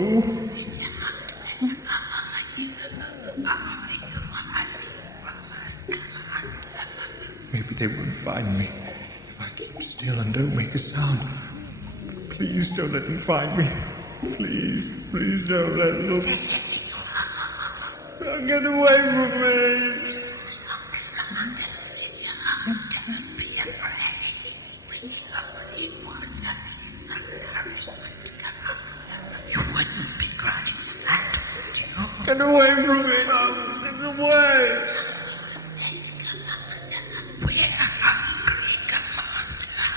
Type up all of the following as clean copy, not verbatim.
No. Maybe they won't find me if I keep still and don't make a sound. Please don't let them find me. Please don't let them. Don't get away from me. Get away from me! Get away!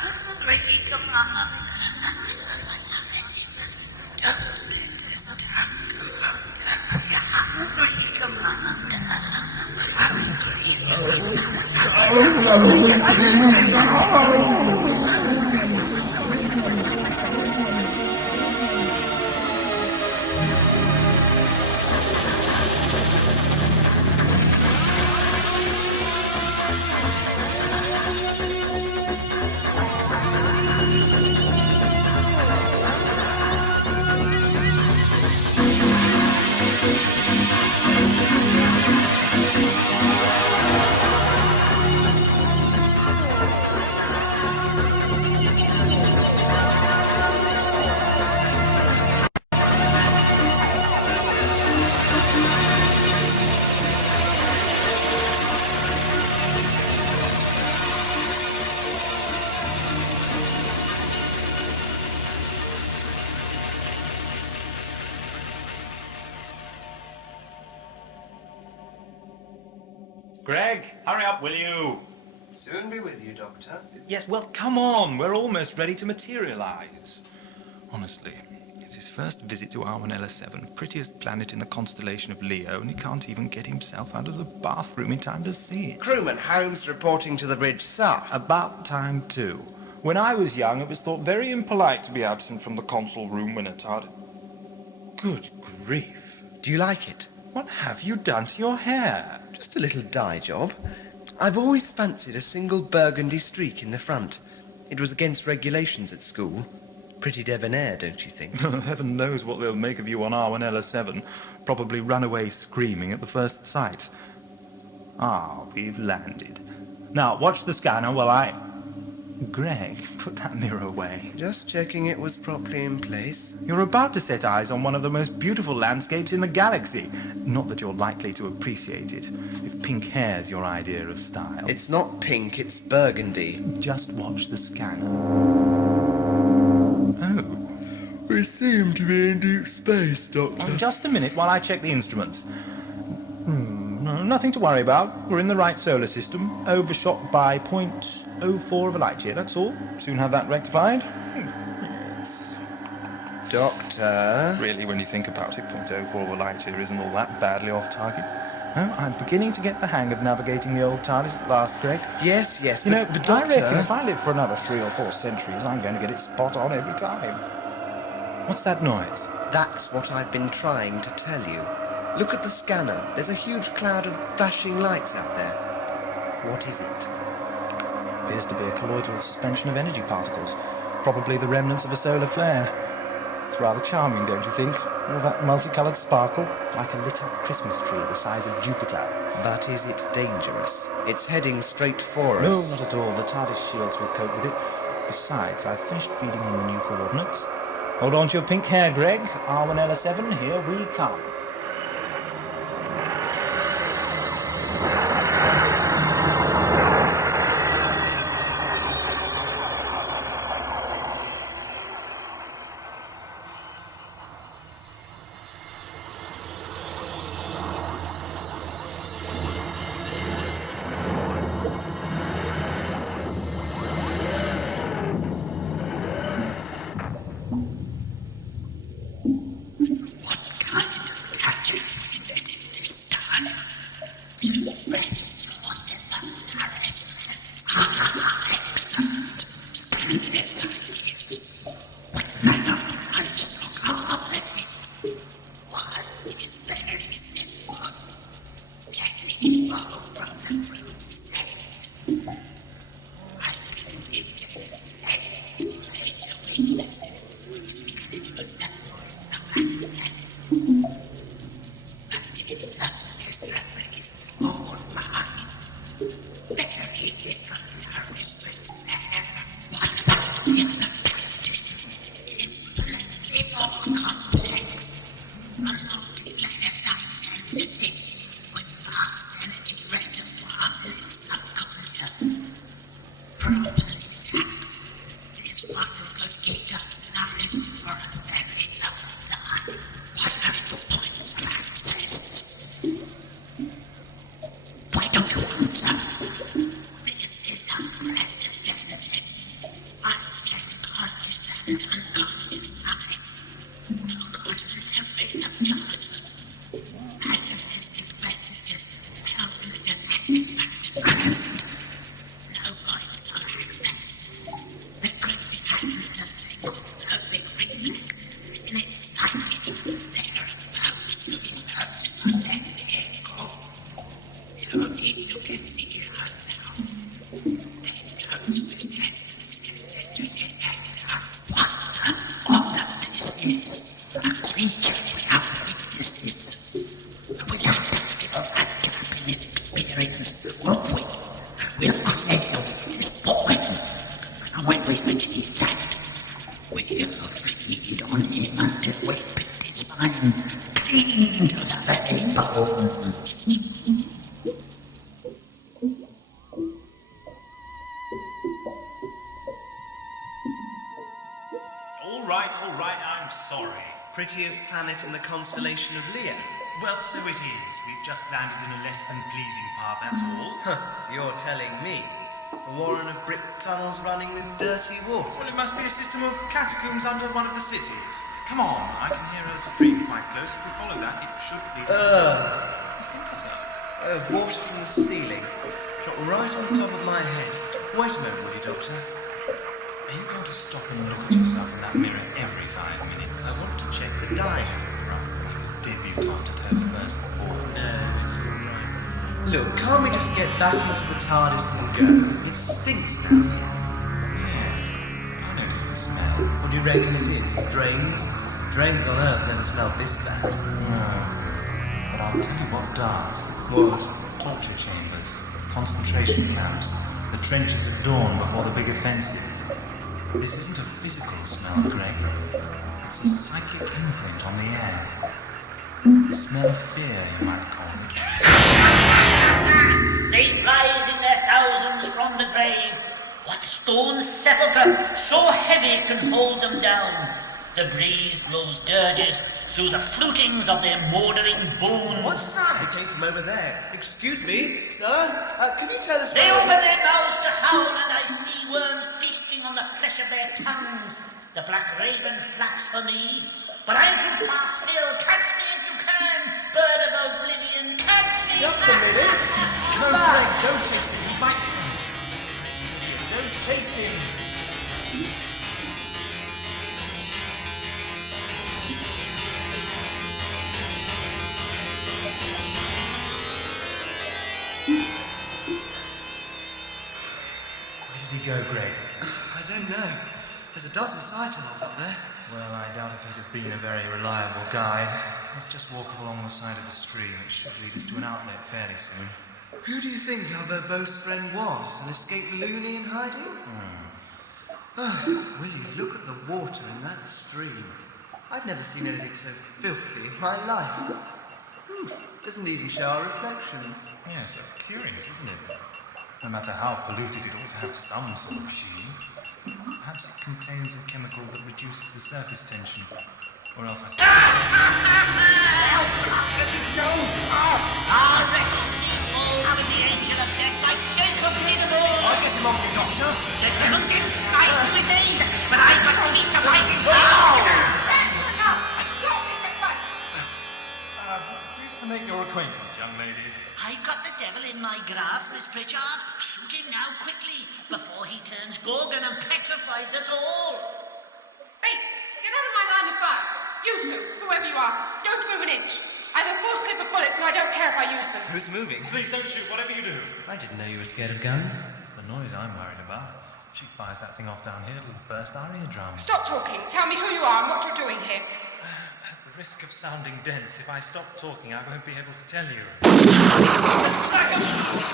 We're hungry, come on. Don't let us down, We're hungry, come Greg, hurry up, will you? Soon be with you, Doctor. Yes, well, come on. We're almost ready to materialize. Honestly, it's his first visit to R1L7, prettiest planet in the constellation of Leo, and he can't even get himself out of the bathroom in time to see it. Crewman Holmes reporting to the bridge, sir. About time, too. When I was young, it was thought very impolite to be absent from the console room when a TARDIS... Good grief. Do you like it? What have you done to your hair? Just a little dye job. I've always fancied a single burgundy streak in the front. It was against regulations at school. Pretty debonair, don't you think? Heaven knows what they'll make of you on R1L7. Probably run away screaming at the first sight. Ah, we've landed. Now, watch the scanner while I... Greg, put that mirror away. Just checking it was properly in place. You're about to set eyes on one of the most beautiful landscapes in the galaxy. Not that you're likely to appreciate it, if pink hair's your idea of style. It's not pink, it's burgundy. Just watch the scanner. Oh. We seem to be in deep space, Doctor. Just a minute while I check the instruments. No, nothing to worry about. We're in the right solar system. Overshot by 0.04 of a light year, that's all. Soon have that rectified. Doctor? Really, when you think about it, 0.04 of a light year isn't all that badly off target. Oh, I'm beginning to get the hang of navigating the old TARDIS at last, Greg. Yes, You know, but I Doctor... reckon if I live for another 3 or 4 centuries, I'm going to get it spot on every time. What's that noise? That's what I've been trying to tell you. Look at the scanner. There's a huge cloud of flashing lights out there. What is it? Appears to be a colloidal suspension of energy particles. Probably the remnants of a solar flare. It's rather charming, don't you think? All that multicoloured sparkle, like a lit-up Christmas tree the size of Jupiter. But is it dangerous? It's heading straight for No, us. not at all. The TARDIS shields will cope with it. Besides, I've finished feeding him the new coordinates. Hold on to your pink hair, Greg. R1L7, here we come. witnesses. We'll have to fill that gap in his experience, won't we? We'll create a witness for him. And when we've achieved that, we'll feed on him until we've picked his mind clean to the very bones. All right, I'm sorry. Prettiest planet in the constellation of Lear. Well, so it is. We've just landed in a less than pleasing part, that's all. Huh, you're telling me. A warren of brick tunnels running with dirty water. Well, it must be a system of catacombs under one of the cities. Come on, I can hear a stream quite close. If we follow that, it should lead us What's the matter? Water from the ceiling. Got right on top of my head. Wait a moment, will you, Doctor? Are you going to stop and look at yourself in that mirror every 5 minutes? I want to check the dye hasn't run. Debutante at her first ball. No, it's all right. Look, can't we just get back into the TARDIS and go? It stinks now. Yes, I noticed the smell. What do you reckon it is? Drains? Drains on Earth never smelled this bad. No, but I'll tell you what does. What? Torture chambers, concentration camps, the trenches at dawn before the big offensive. This isn't a physical smell, Greg. It's a psychic imprint on the air. The smell of fear, you might call it. They rise in their thousands from the grave. What stone sepulchre so heavy can hold them down? The breeze blows dirges through the flutings of their mouldering bones. What's that? It came from over there. Excuse me, sir? Can you tell us They where... open their mouths to howl, and I see worms feasting on the flesh of their tongues. The black raven flaps for me, but I'm too far still. Catch me if you can, bird of oblivion. Catch me! Just a minute. Come back. Don't chase him. Back from him. Don't chase him. Where did he go, Greg? I don't know. There's a dozen sci-tunnels up there. Well, I doubt if he'd have been a very reliable guide. Let's just walk along the side of the stream. It should lead us to an outlet fairly soon. Who do you think our verbose friend was? An escaped loony in hiding? Oh, will you look at the water in that stream? I've never seen anything so filthy in my life. Doesn't even show our reflections. Yes, that's curious, isn't it? No matter how polluted, it ought to have some sort of sheen. Perhaps it contains a chemical that reduces the surface tension. Or else I... I'll wrestle people with the angel of death like Jacob made them all. I'll get him off you, Doctor. The devil's in Christ to his aid, but I've got teeth to fight him. Pleased to make your acquaintance, young lady. I've got the devil in my grasp, Miss Pritchard. Shoot him now quickly, before he turns Gorgon and petrifies us all. Hey, get out of my line of fire. You two, whoever you are, don't move an inch. I have a full clip of bullets and I don't care if I use them. Who's moving? Please don't shoot, whatever you do. I didn't know you were scared of guns. It's the noise I'm worried about. If she fires that thing off down here, it'll burst our eardrums. Stop talking. Tell me who you are and what you're doing here. At the risk of sounding dense, if I stop talking, I won't be able to tell you.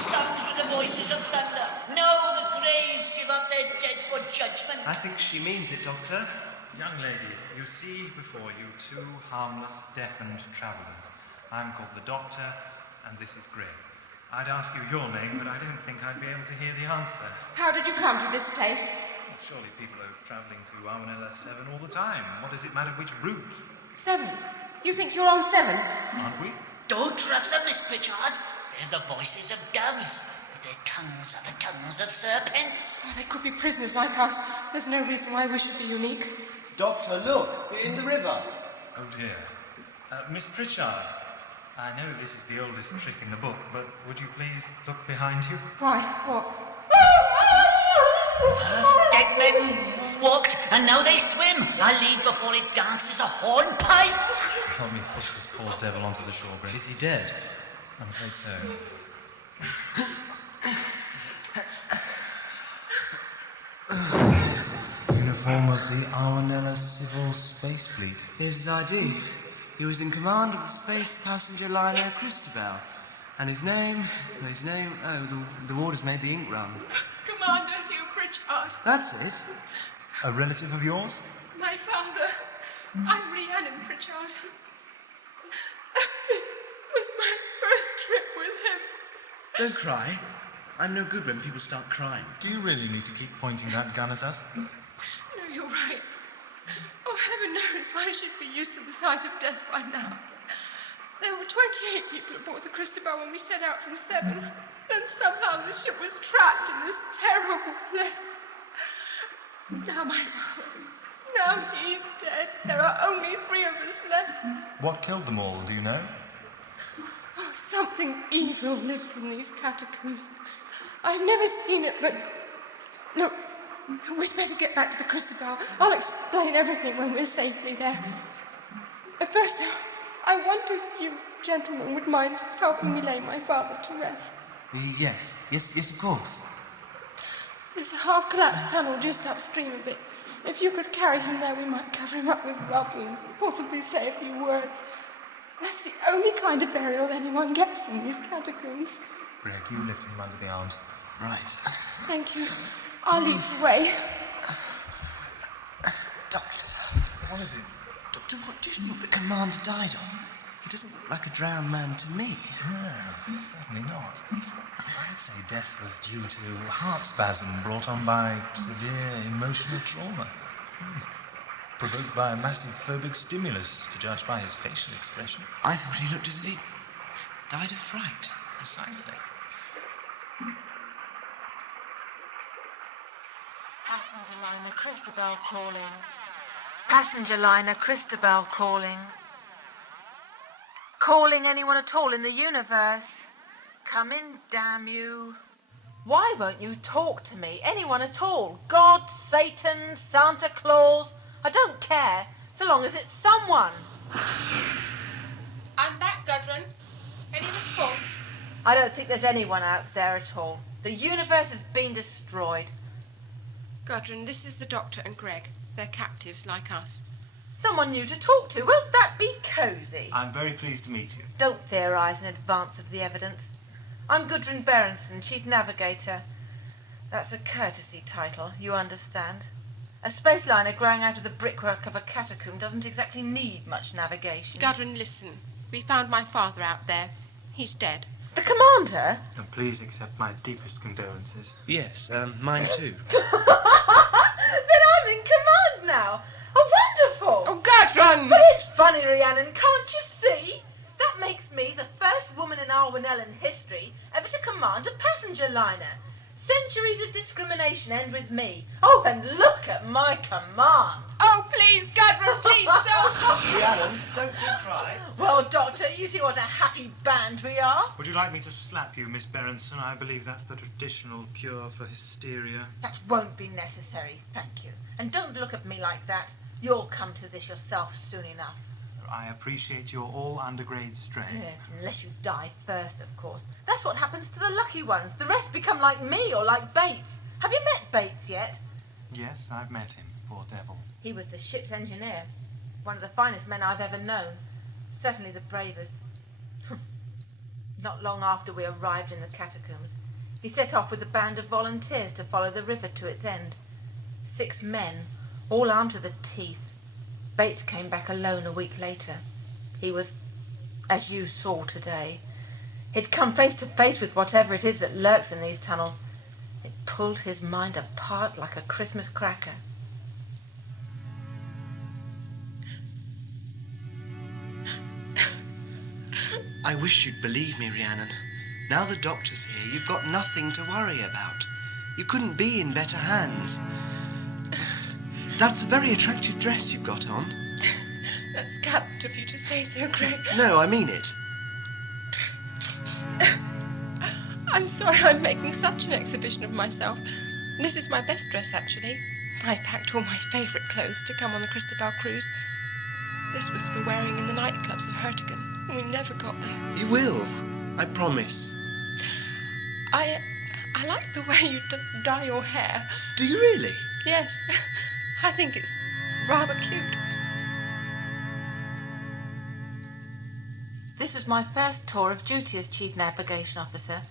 Sounds with the voices of thunder. No, the graves give up their dead for judgment. I think she means it, Doctor. Young lady, you see before you two harmless, deafened travellers. I'm called the Doctor, and this is Greg. I'd ask you your name, but I don't think I'd be able to hear the answer. How did you come to this place? Surely people are travelling to Armanella 7 all the time. What does it matter which route? 7. You think you're on 7? Aren't we? Don't trust them, Miss Pritchard. They're the voices of doves, but their tongues are the tongues of serpents. Oh, they could be prisoners like us. There's no reason why we should be unique. Doctor, look, we're in the river. Oh dear. Miss Pritchard, I know this is the oldest trick in the book, but would you please look behind you? Why? What? First dead men walked, and now they swim. I leave before it dances a hornpipe. Help me fish this poor devil onto the shore, Grace. Is he dead? I'm afraid so. Uniform of the Armanella Civil Space Fleet. Here's his ID. He was in command of the space passenger liner Christabel. And his name, the water's made the ink run. Commander Hugh Pritchard. That's it. A relative of yours? My father. I'm Rhiannon Pritchard. This was my first trip with him. Don't cry. I'm no good when people start crying. Do you really need to keep pointing that gun at us? No, you're right. Oh, heaven knows I should be used to the sight of death by now. There were 28 people aboard the Christabel when we set out from 7. Then somehow the ship was trapped in this terrible place. Now my father, now he's dead. There are only 3 of us left. What killed them all, do you know? Oh, something evil lives in these catacombs. I've never seen it, but... Look, we'd better get back to the Christabel. I'll explain everything when we're safely there. But first, though, I wonder if you gentlemen would mind helping me lay my father to rest. Yes, of course. There's a half-collapsed tunnel just upstream of it. If you could carry him there, we might cover him up with rubble and possibly say a few words. That's the only kind of burial anyone gets in these catacombs. Greg, you lift him under the arms. Right. Thank you. I'll lead the way. Doctor. What is it? Doctor, what do you think the commander died of? He doesn't look like a drowned man to me. No, certainly not. I'd say death was due to heart spasm brought on by severe emotional trauma. Provoked by a massive phobic stimulus, to judge by his facial expression. I thought he looked as if he died of fright. Precisely. Passenger liner Christabel calling. Passenger liner Christabel calling. Calling anyone at all in the universe. Come in, damn you. Why won't you talk to me? Anyone at all? God, Satan, Santa Claus? I don't care, so long as it's someone. I'm back, Gudrun. Any response? I don't think there's anyone out there at all. The universe has been destroyed. Gudrun, this is the Doctor and Greg. They're captives like us. Someone new to talk to. Won't that be cosy? I'm very pleased to meet you. Don't theorise in advance of the evidence. I'm Gudrun Berenson, Chief Navigator. That's a courtesy title, you understand. A space liner growing out of the brickwork of a catacomb doesn't exactly need much navigation. Gudrun, listen. We found my father out there. He's dead. The commander? And please accept my deepest condolences. Yes, mine too. Then I'm in command now. Oh, wonderful! Oh, Gudrun! But it's funny, Rhiannon, can't you see? That makes me the first woman in Arwenellan history ever to command a passenger liner. Centuries of discrimination end with me. Oh, and look at my command. Oh, please, Gudrun, please don't! Rhiannon, don't cry. Well, Doctor, you see what a happy band we are. Would you like me to slap you, Miss Berenson? I believe that's the traditional cure for hysteria. That won't be necessary, thank you. And don't look at me like that. You'll come to this yourself soon enough. I appreciate your all-undergrade strength. Unless you die first, of course. That's what happens to the lucky ones. The rest become like me or like Bates. Have you met Bates yet? Yes, I've met him, poor devil. He was the ship's engineer. One of the finest men I've ever known. Certainly the bravest. Not long after we arrived in the catacombs, he set off with a band of volunteers to follow the river to its end. 6 men, all armed to the teeth. Bates came back alone a week later. He was, as you saw today. He'd come face to face with whatever it is that lurks in these tunnels. It pulled his mind apart like a Christmas cracker. I wish you'd believe me, Rhiannon. Now the doctor's here, you've got nothing to worry about. You couldn't be in better hands. That's a very attractive dress you've got on. That's gallant of you to say so, Greg. No, I mean it. I'm sorry I'm making such an exhibition of myself. This is my best dress, actually. I packed all my favourite clothes to come on the Christabel cruise. This was for wearing in the nightclubs of Hertigan. We never got there. You will. I promise. I like the way you dye your hair. Do you really? Yes. I think it's rather cute. This was my first tour of duty as Chief Navigation Officer.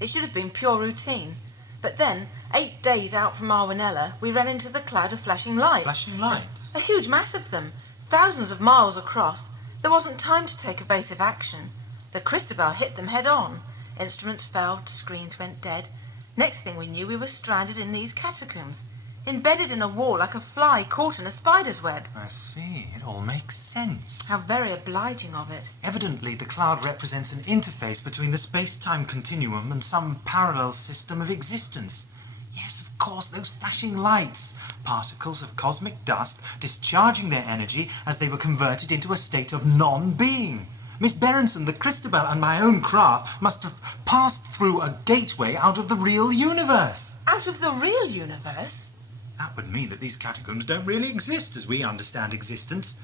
It should have been pure routine. But then, 8 days out from Arwanella, we ran into the cloud of flashing lights. Flashing lights? A huge mass of them, thousands of miles across. There wasn't time to take evasive action. The Christabel hit them head on. Instruments failed, screens went dead. Next thing we knew, we were stranded in these catacombs, embedded in a wall like a fly caught in a spider's web. I see. It all makes sense. How very obliging of it. Evidently, the cloud represents an interface between the space-time continuum and some parallel system of existence. Yes, of course, those flashing lights. Particles of cosmic dust discharging their energy as they were converted into a state of non-being. Miss Berenson, the Christabel, and my own craft must have passed through a gateway out of the real universe. Out of the real universe? That would mean that these catacombs don't really exist as we understand existence.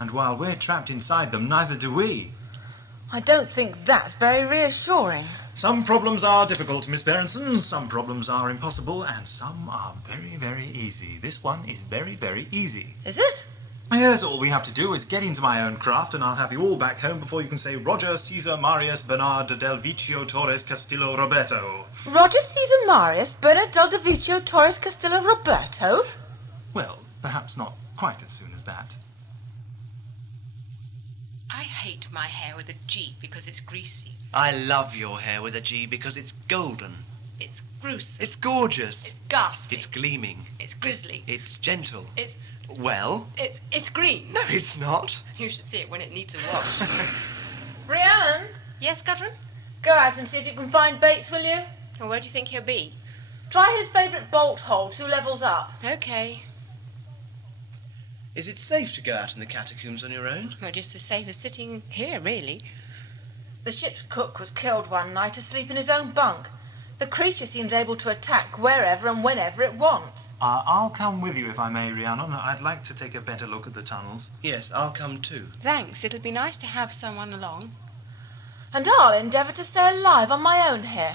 And while we're trapped inside them, neither do we. I don't think that's very reassuring. Some problems are difficult, Miss Berenson. Some problems are impossible, and some are very, very easy. This one is very, very easy. Is it? Yes, all we have to do is get into my own craft, and I'll have you all back home before you can say Roger, Caesar, Marius, Bernard, Del Vicio, Torres, Castillo, Roberto. Roger Caesar Marius, Bernard Del Vicio, Torres, Castillo, Roberto? Well, perhaps not quite as soon as that. I hate my hair with a G because it's greasy. I love your hair with a G because it's golden. It's gruesome. It's gorgeous. It's ghastly. It's gleaming. It's grisly. It's gentle. It's... Well? It's green. No, it's not. You should see it when it needs a wash. Rhiannon? Yes, Gudrun? Go out and see if you can find Bates, will you? Well, where do you think he'll be? Try his favourite bolt hole, 2 levels up. Okay. Is it safe to go out in the catacombs on your own? Well, just as safe as sitting here, really. The ship's cook was killed one night asleep in his own bunk. The creature seems able to attack wherever and whenever it wants. I'll come with you if I may, Rhiannon. I'd like to take a better look at the tunnels. Yes, I'll come too. Thanks. It'll be nice to have someone along. And I'll endeavour to stay alive on my own here.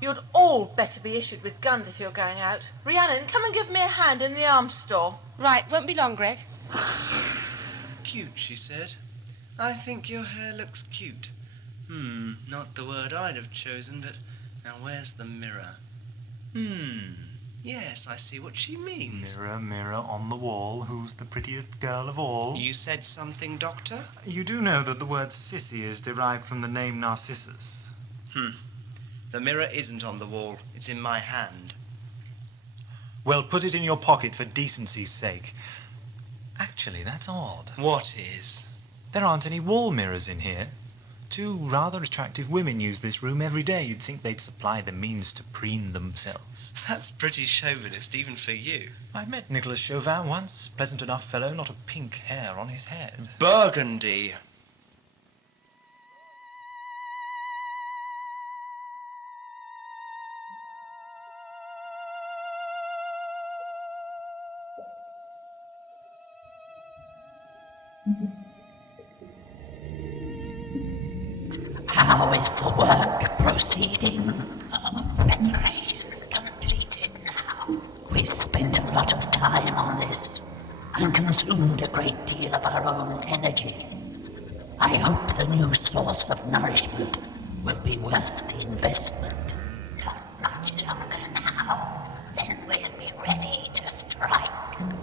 You'd all better be issued with guns if you're going out. Rhiannon, come and give me a hand in the arms store. Right, won't be long, Greg. Cute, she said. I think your hair looks cute. Not the word I'd have chosen, but now where's the mirror? Yes, I see what she means. Mirror, mirror on the wall, who's the prettiest girl of all? You said something, Doctor? You do know that the word sissy is derived from the name Narcissus. The mirror isn't on the wall. It's in my hand. Well, put it in your pocket for decency's sake. Actually, that's odd. What is? There aren't any wall mirrors in here. 2 rather attractive women use this room every day. You'd think they'd supply the means to preen themselves. That's pretty chauvinist, even for you. I met Nicholas Chauvin once. Pleasant enough fellow, not a pink hair on his head. Burgundy. How is the work proceeding? Preparations completed now. We've spent a lot of time on this and consumed a great deal of our own energy. I hope the new source of nourishment will be worth the investment. Not much longer now, then we'll be ready to strike.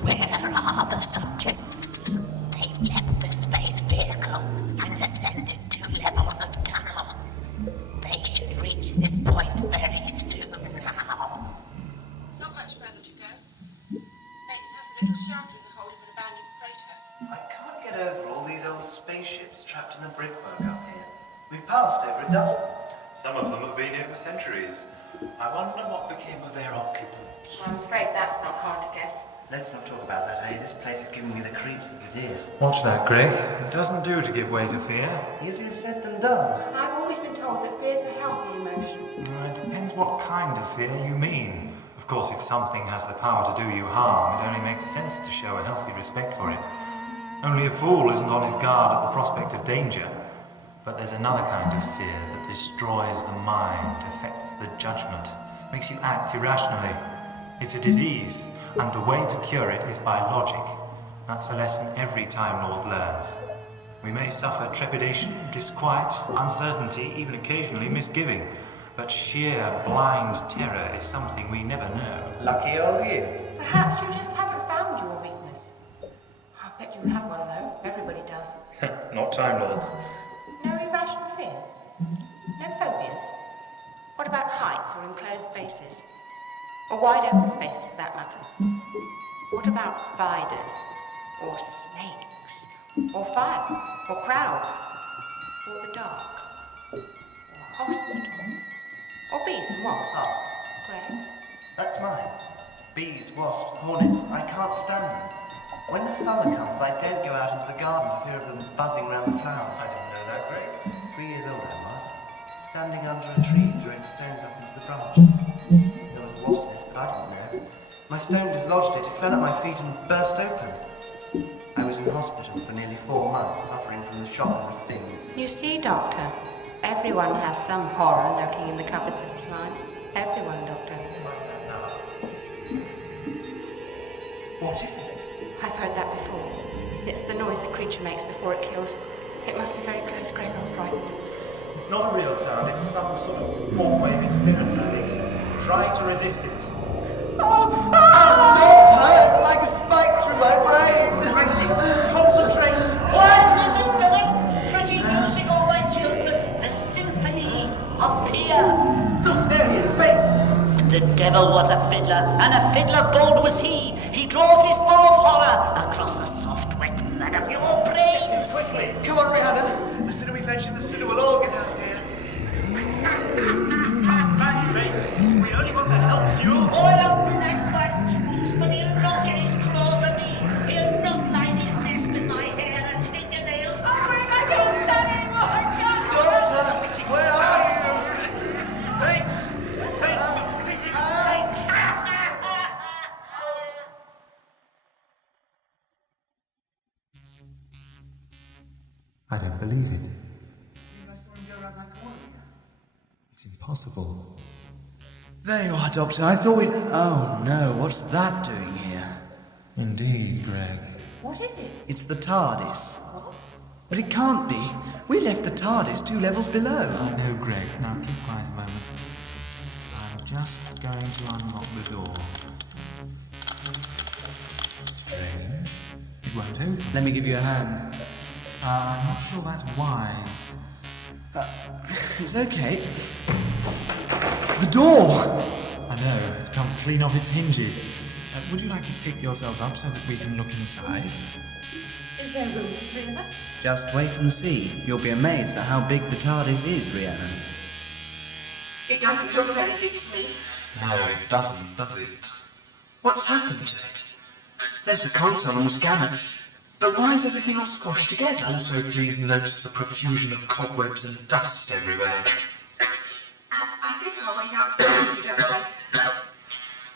Where are the subjects? They've left the space vehicle and ascended 2 levels of tunnel. They should reach this point very soon now. Not much further to go. Bates has a little shelter in the hold of an abandoned freighter. I can't get over all these old spaceships trapped in the brickwork up here. We've passed over a dozen. Some of them have been here for centuries. I wonder what became of their occupants. I'm afraid that's not hard to guess. Let's not talk about that, eh? This place is giving me the creeps as it is. Watch that, Greg. It doesn't do to give way to fear. Easier said than done. I've always been told that fear's a healthy emotion. It depends what kind of fear you mean. Of course, if something has the power to do you harm, it only makes sense to show a healthy respect for it. Only a fool isn't on his guard at the prospect of danger. But there's another kind of fear that destroys the mind, affects the judgment, makes you act irrationally. It's a disease, and the way to cure it is by logic. That's a lesson every Time Lord learns. We may suffer trepidation, disquiet, uncertainty, even occasionally misgiving. But sheer, blind terror is something we never know. Lucky old you. Perhaps you just haven't found your weakness. I bet you have one, though. Everybody does. Not Time Lords. No irrational fears? No phobias? What about heights or enclosed spaces? Or wide open spaces, for that matter? What about spiders? Or snakes? Or fire? Or crowds? Or the dark? Or hospitals? Or bees and wasps? Greg? That's mine. Bees, wasps, hornets. I can't stand them. When the summer comes, I don't go out into the garden for fear of them buzzing around the flowers. I didn't know that, Greg. 3 years old I was, standing under a tree throwing stones up into the branches. There was a wasp nest, but I didn't know. My stone dislodged it. It fell at my feet and burst open. I was in hospital for nearly 4 months, suffering from the shock and the stings. You see, Doctor, everyone has some horror lurking in the cupboards of his mind. Everyone, Doctor. What is it? I've heard that before. It's the noise the creature makes before it kills. It must be very close, Greg. I'm frightened. It's not a real sound, it's some sort of form-wave interference, I think. Try to resist it. Don't hurt! It's like a spike through my brain! Concentrate! Listen, pretty music, all right, children. The symphony of Fear. Look, there he is, Briggs! The devil was a fiddler, and a fiddler bold was he. He draws his bow of horror across the soft, wet blood of your brains. Quickly! Come on, Rhiannon! The sooner we fetch him, the sooner we'll all get out of here. We only want to help you. All of black wax, but he'll not get his claws on me. He'll not line his nest with my hair and fingernails. Oh, I can't stand anymore. I can't. Daughter, where are you? I don't believe it. It's impossible. There you are, Doctor. I thought we'd... Oh, no. What's that doing here? Indeed, Greg. What is it? It's the TARDIS. But it can't be. We left the TARDIS 2 levels below. I know, Greg. Now keep quiet a moment. I'm just going to unlock the door. Strange. It won't open. Let me give you a hand. I'm not sure that's wise. It's okay. The door! I know, it's come clean off its hinges. Would you like to pick yourself up so that we can look inside? Is there room for 3 of us? Just wait and see. You'll be amazed at how big the TARDIS is, Rhiannon. It doesn't look very big to me. No, it doesn't, does it? What's happened to it? There's a console and scanner, but why is everything all squashed together? Also, please note the profusion of cobwebs and dust everywhere. I think I'll wait outside if you don't mind.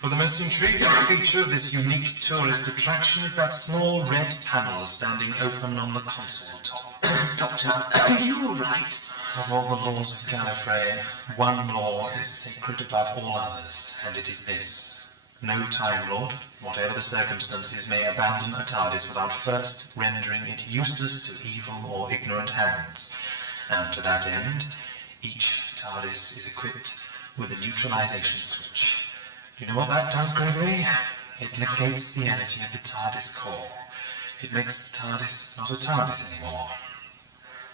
Well, the most intriguing feature of this unique tourist attraction is that small red panel standing open on the console top. Doctor, are you all right? Of all the laws of Gallifrey, one law is sacred above all others, and it is this. No Time Lord, whatever the circumstances, may abandon a TARDIS without first rendering it useless to evil or ignorant hands. And to that end, each TARDIS is equipped with a neutralization switch. Do you know what that does, Gregory? It negates the energy of the TARDIS core. It makes the TARDIS not a TARDIS anymore.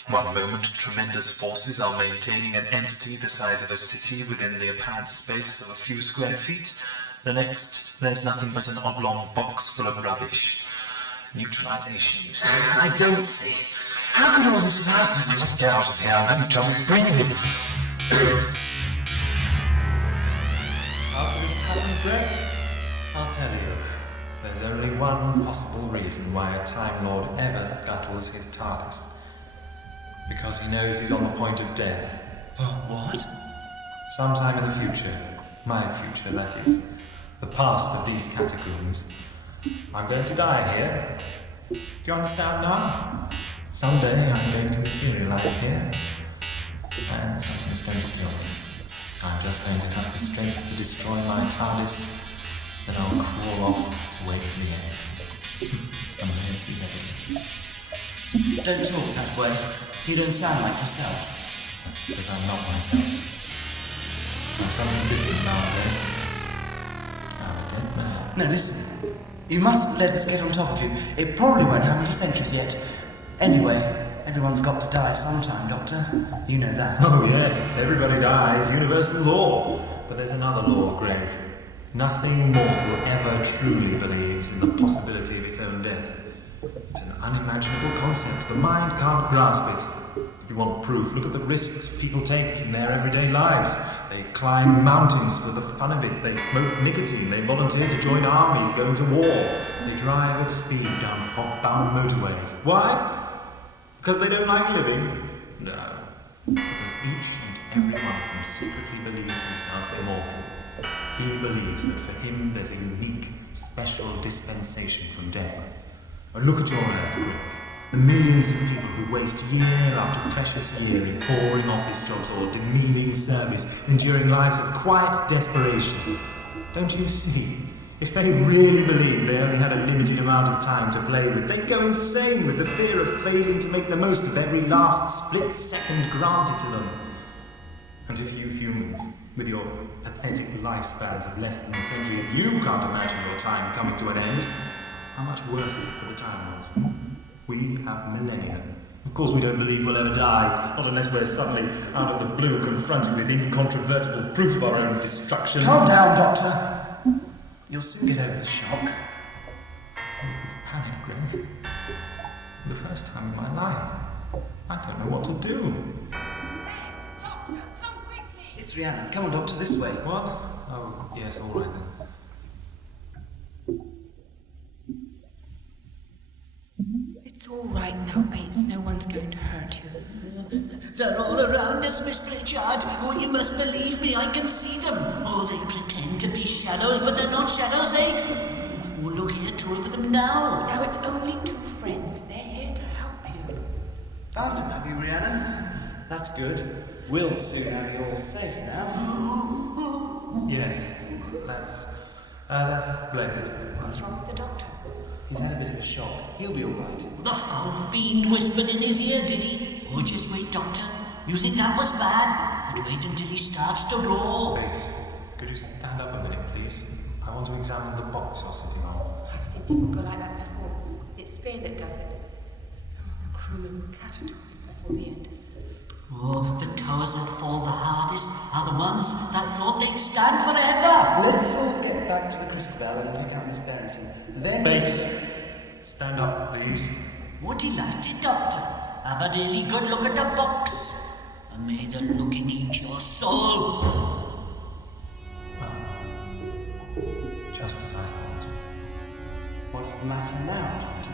One moment, tremendous forces are maintaining an entity the size of a city within the apparent space of a few square feet. The next, there's nothing but an oblong box full of rubbish. Neutralization, you see? I don't see. How could all this have happened? Just get out of here and let me trouble breathing. How could it happen, Greg? I'll tell you. There's only one possible reason why a Time Lord ever scuttles his TARDIS. Because he knows he's on the point of death. Oh, what? Sometime in the future. My future, that is. The past of these catacombs. I'm going to die here. Do you understand now? Someday I'm going to materialise here. And something's going to kill me. I'm just going to have the strength to destroy my TARDIS, then I'll crawl off to wake the air. And there's the evidence. Don't talk that way. You don't sound like yourself. That's because I'm not myself. I'm something different now and then. I'm a dead man. No, listen. You mustn't let this get on top of you. It probably won't happen for centuries yet. Anyway, everyone's got to die sometime, Doctor. You know that. Oh yes, everybody dies, universal law. But there's another law, Greg. Nothing mortal ever truly believes in the possibility of its own death. It's an unimaginable concept. The mind can't grasp it. If you want proof, look at the risks people take in their everyday lives. They climb mountains for the fun of it. They smoke nicotine. They volunteer to join armies, go into war. They drive at speed down fog-bound motorways. Why? Because they don't like living? No. Because each and every one of them secretly believes himself immortal. He believes that for him there's a unique, special dispensation from death. And look at your Earth, Greg. The millions of people who waste year after precious year in boring office jobs or demeaning service, enduring lives of quiet desperation. Don't you see? If they really believed they only had a limited amount of time to play with, they'd go insane with the fear of failing to make the most of every last split second granted to them. And if you humans, with your pathetic lifespans of less than a century, if you can't imagine your time coming to an end, how much worse is it for the time lords? We have millennia. Of course we don't believe we'll ever die, not unless we're suddenly, out of the blue, confronted with incontrovertible proof of our own destruction. Calm down, Doctor. You'll soon get over the shock. Panic, Greg. For the first time in my life, I don't know what to do. Doctor, come quickly. It's Rhiannon. Come on, Doctor, this way. What? Oh, yes, all right then. It's all right now, Bates. No one's going to hurt you. They're all around us, Miss Pritchard. Oh, you must believe me, I can see them. Oh, they pretend to be shadows, but they're not shadows, eh? Oh, look here, two of them now. No, it's only two friends. They're here to help you. Found him, have you, Rhiannon? That's good. We'll soon have you all safe now. Yes, that's splendid. What's wrong with the doctor? He's had a bit of a shock. He'll be all right. The foul fiend whispered in his ear, did he? Oh, just wait, Doctor. You think that was bad? But wait until he starts to roar. Please, could you stand up a minute, please? I want to examine the box you're sitting on. I've seen people go like that before. It's fear that does it. Some of the crewmen catatonic before the end. Oh, the towers that fall the hardest are the ones that thought they'd stand forever. Let's all get back to the Christabel and pick out Miss Barrington. Then... Bates, stand up, please. Oh, delighted, Doctor. Have a really good look at the box. And may the looking eat your soul. Well, just as I thought. What's the matter now, Doctor?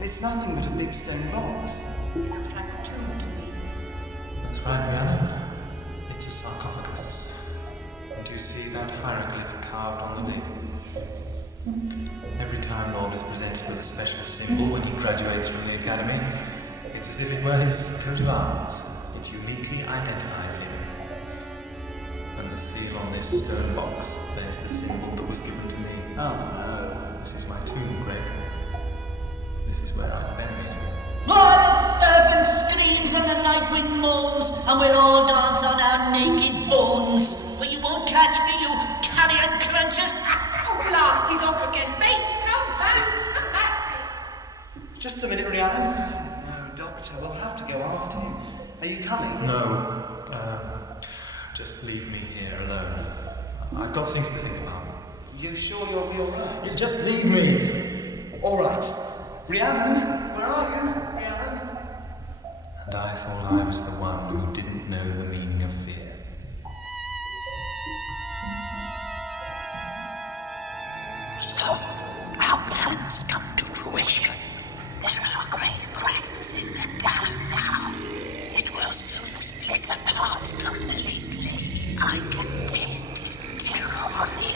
It's nothing but a big stone box. It looks like a tomb to me. That's right, Rhiannon. It's a sarcophagus. And you see that hieroglyph carved on the lid? Every time Lord is presented with a special symbol when he graduates from the academy, it's as if it were his coat of arms, which uniquely identifies him. And the seal on this stone box bears the symbol that was given to me. Oh, no. This is my tomb, Greg. This is where I'm buried. Oh, the serpent screams and the night wind moans, and we'll all dance on our naked bones. But you won't catch me, you carrion crunchers. Oh, blast, he's off again. Bates, come back. Come back. Just a minute, Rhiannon. No, Doctor, we'll have to go after him. Are you coming? No, just leave me here alone. I've got things to think about. You sure you'll be all right? You just leave me! All right. Rhiannon, where are you? Rhiannon? And I thought I was the one who didn't know the meaning of fear. So, our plans come to fruition. There are great cracks in the dam now. It will soon split apart completely. I can taste his terror on here.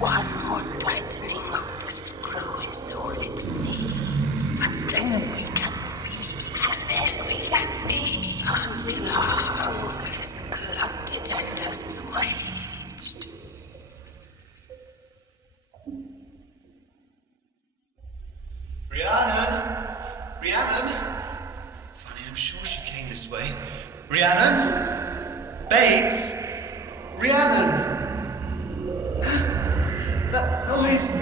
One more tightening of the screw is all it needs. And then we can be, and then we can be, until our owners, the blood detectors, is waged. Rhiannon? Rhiannon? sure she came this way. Rhiannon? Bates? Rhiannon? That noise!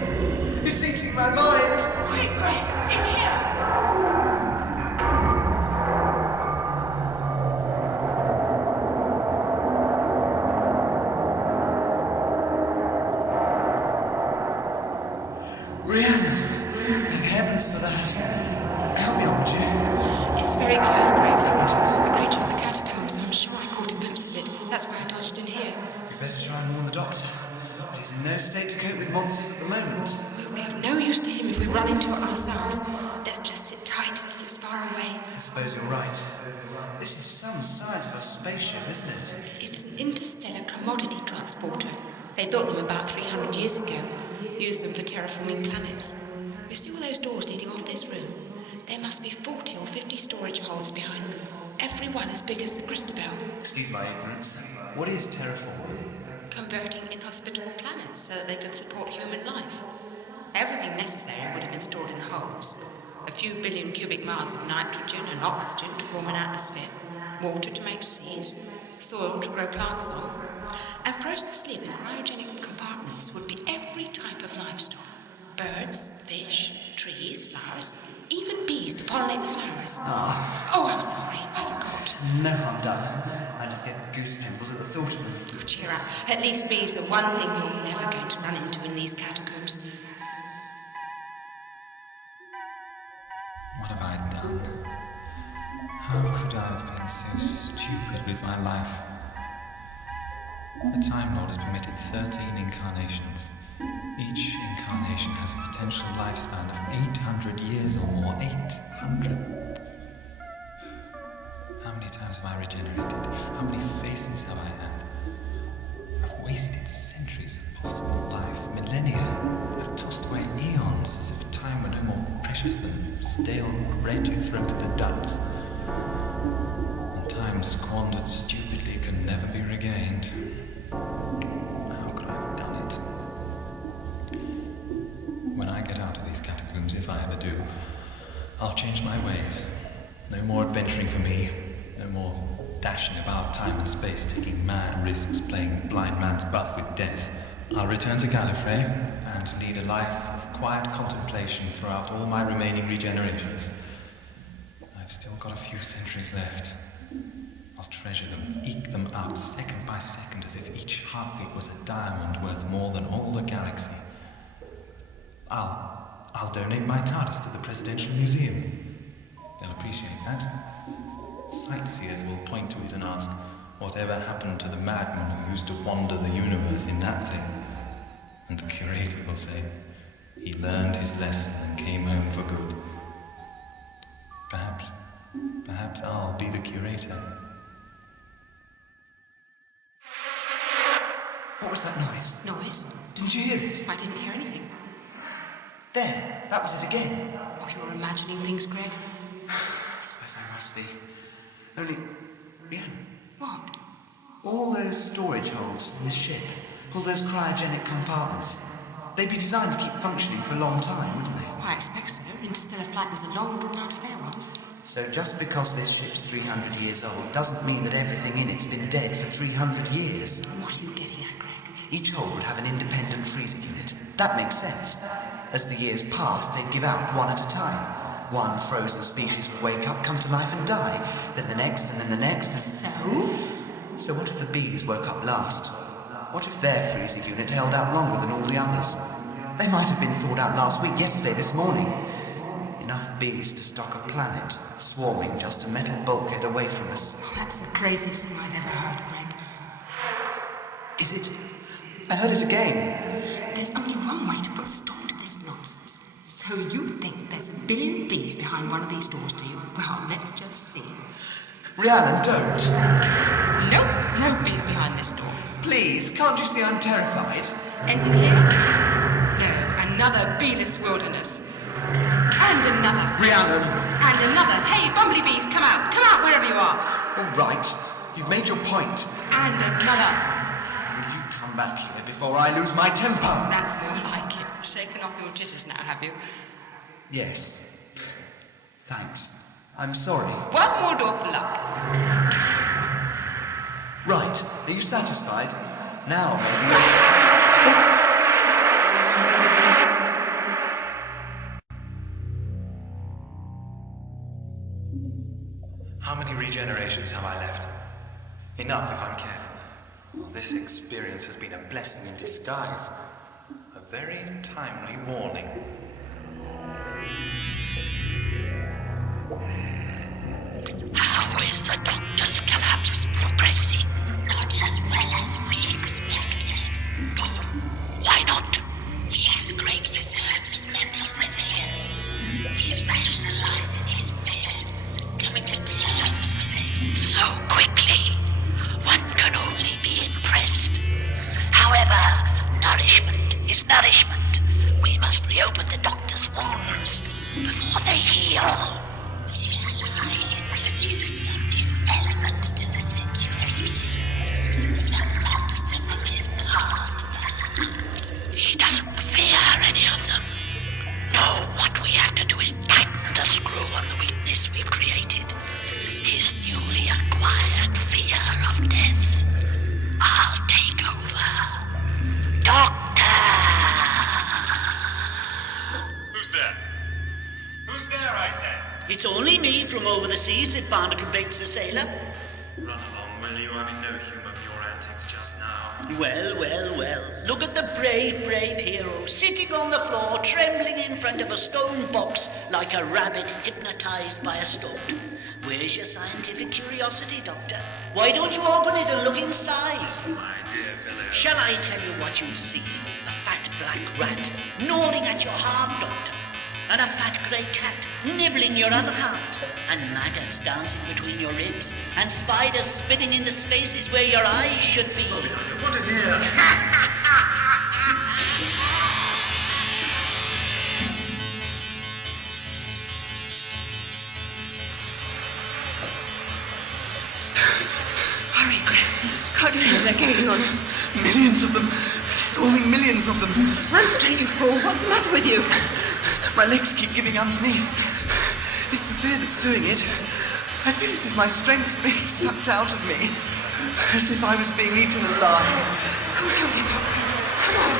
It's eating my mind! Quick, Greg, in here! Rhiannon! Thank heavens for that. Help me on, would you? It's very close, Greg. A creature of the catacombs. I'm sure I caught a glimpse of it. That's why I dodged in here. We'd better try and warn the doctor. He's in no state to cope with monsters at the moment. We'll be of no use to him if we run into it ourselves. Let's just sit tight until it's far away. I suppose you're right. This is some size of a spaceship, isn't it? It's an interstellar commodity transporter. They built them about 300 years ago. Used them for terraforming planets. You see all those doors leading off this room? There must be 40 or 50 storage holds behind them. Every one as big as the Christabel. Excuse my ignorance. What is terraforming? Converting inhospitable planets so that they could support human life. Everything necessary would have been stored in the holds. A few billion cubic miles of nitrogen and oxygen to form an atmosphere. Water to make seas. Soil to grow plants on. And frozen asleep in cryogenic compartments would be every type of livestock. Birds, fish, trees, flowers, even bees to pollinate the flowers. Oh, I'm sorry, I forgot. No harm done. I just get goose pimples at the thought of them. Oh, cheer up. At least bees are one thing you're never going to run into in these catacombs. What have I done? How could I have been so stupid with my life? The Time Lord has permitted 13 incarnations. Each incarnation has a potential lifespan of 800 years or more. 800. How many times have I regenerated? How many faces have I had? I've wasted centuries of possible life, millennia. I've tossed away eons as if time were no more precious than stale bread you throw to the ducks. And time squandered stupidly can never be regained. How could I have done it? When I get out of these catacombs, if I ever do, I'll change my ways. No more adventuring for me. No more dashing about time and space, taking mad risks, playing blind man's buff with death. I'll return to Gallifrey and lead a life of quiet contemplation throughout all my remaining regenerations. I've still got a few centuries left. I'll treasure them, eke them out second by second as if each heartbeat was a diamond worth more than all the galaxy. I'll donate my TARDIS to the Presidential Museum. They'll appreciate that. Sightseers will point to it and ask, whatever happened to the madman who used to wander the universe in that thing? And the curator will say, he learned his lesson and came home for good. Perhaps I'll be the curator. What was that noise? Noise? Didn't you hear it? I didn't hear anything. There, that was it again. Oh, you're imagining things, Greg. I suppose I must be. Only, Rhiannon, What? all those storage holes in this ship, all those cryogenic compartments, they'd be designed to keep functioning for a long time, wouldn't they? Well, I expect so. Interstellar flight was a long, drawn-out affair once. So just because this ship's 300 years old doesn't mean that everything in it's been dead for 300 years. What are you getting at, Greg? Each hold would have an independent freezing unit. That makes sense. As the years passed, they'd give out one at a time. One frozen species would wake up, come to life and die. Then the next, and then the next, and... So what if the bees woke up last? What if their freezing unit held out longer than all the others? They might have been thawed out last week, yesterday, this morning. Enough bees to stock a planet, swarming just a metal bulkhead away from us. Oh, that's the craziest thing I've ever heard, Greg. Is it? I heard it again. There's only one way to put a stop to this nonsense. So you think there's a billion bees behind one of these doors, do you? Well, let's just see. Rhiannon, don't. Nope, no bees behind this door. Please, can't you see I'm terrified? Anything here? No, another beeless wilderness. And another. Rhiannon! And another. Hey, bumblebees, come out wherever you are. All right, you've made your point. And another. Will you come back here before I lose my temper? That's more like it. Shaken off your jitters now, have you? Yes. Thanks. I'm sorry. One more door for luck. Right, are you satisfied? Now, How many regenerations have I left? Enough if I'm careful. Well, this experience has been a blessing in disguise. A very timely warning. How is the doctor's collapse progressing? Not as well as we expected. Oh, why not? He has great reserves of mental resilience. He's rationalizing his fear, coming to terms with it. So quickly, one can only be impressed. However, nourishment is nourishment. We must reopen the doctor's wounds before they heal. Introduce some new element to the situation. Some monster from his past, perhaps. He doesn't fear any of them. No, what we have to do is tighten the screw on the weakness we've created. His newly acquired fear of death. I'll take over. Doctor! Who's there? Who's there, I said? It's only me from over the seas, said Barnacle Bates the sailor. Run along, will you? I'm in no humour for your antics just now. Well, well, well. Look at the brave, brave hero sitting on the floor, trembling in front of a stone box like a rabbit hypnotized by a stoat. Where's your scientific curiosity, Doctor? Why don't you open it and look inside? My dear fellow. Shall I tell you what you'd see? A fat black rat gnawing at your heart, Doctor. And a fat grey cat nibbling your other hand. And maggots dancing between your ribs. And spiders spinning in the spaces where your eyes should be. What in here? Hurry, Graham. Can't you hear they're gaining on us? millions of them. Swarming millions of them. Run straight, you fool. What's the matter with you? My legs keep giving underneath. It's the fear that's doing it. I feel as if my strength's being sucked out of me. As if I was being eaten alive. Come on.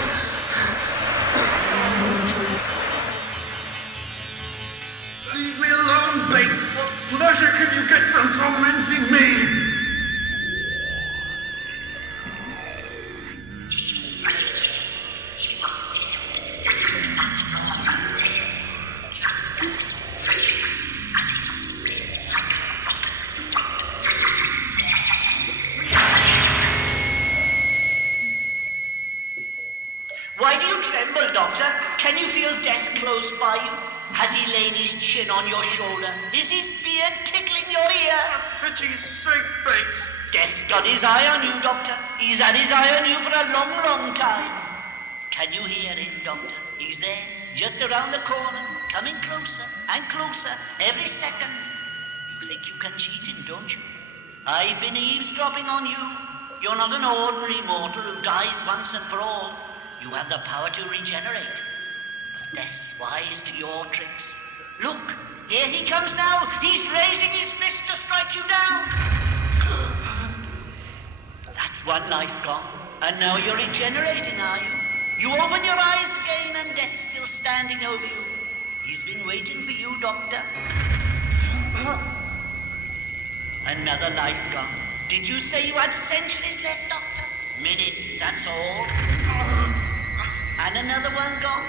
Leave me alone, Bates. What pleasure can you get from tormenting me? Why do you tremble, Doctor? Can you feel death close by you? Has he laid his chin on your shoulder? Is his beard tickling your ear? For pity's sake, Bates. Death's got his eye on you, Doctor. He's had his eye on you for a long, long time. Can you hear him, Doctor? He's there, just around the corner, coming closer and closer every second. You think you can cheat him, don't you? I've been eavesdropping on you. You're not an ordinary mortal who dies once and for all. You have the power to regenerate. But death's wise to your tricks. Look, here he comes now. He's raising his fist to strike you down. That's one life gone. And now you're regenerating, are you? You open your eyes again and death's still standing over you. He's been waiting for you, Doctor. Another life gone. Did you say you had centuries left, Doctor? Minutes, that's all. And another one gone.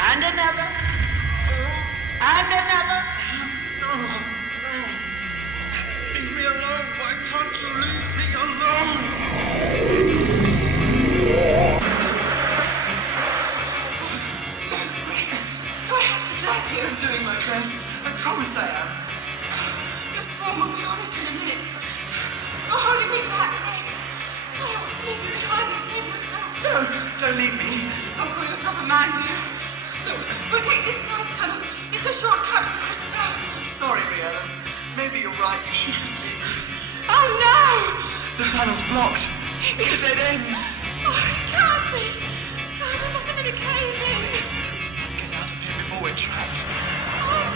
And another. And another. Leave me alone. Why can't you leave me alone? Do I have to drag you? I'm doing my best. I promise I am. Your swarm will be on us in a minute. You're holding me back, Greg. I don't want to leave you behind the same myself. No, don't leave me. Don't call yourself a man, do you? Look, we'll take this side tunnel. It's a shortcut to Christabel. I'm sorry, Rihanna. Maybe you're right. You shouldn't leave me. Oh, no! The tunnel's blocked. It's a dead end. Oh, it can't be. No, there must have been a cave in. Let's get out of here before we're trapped. Oh,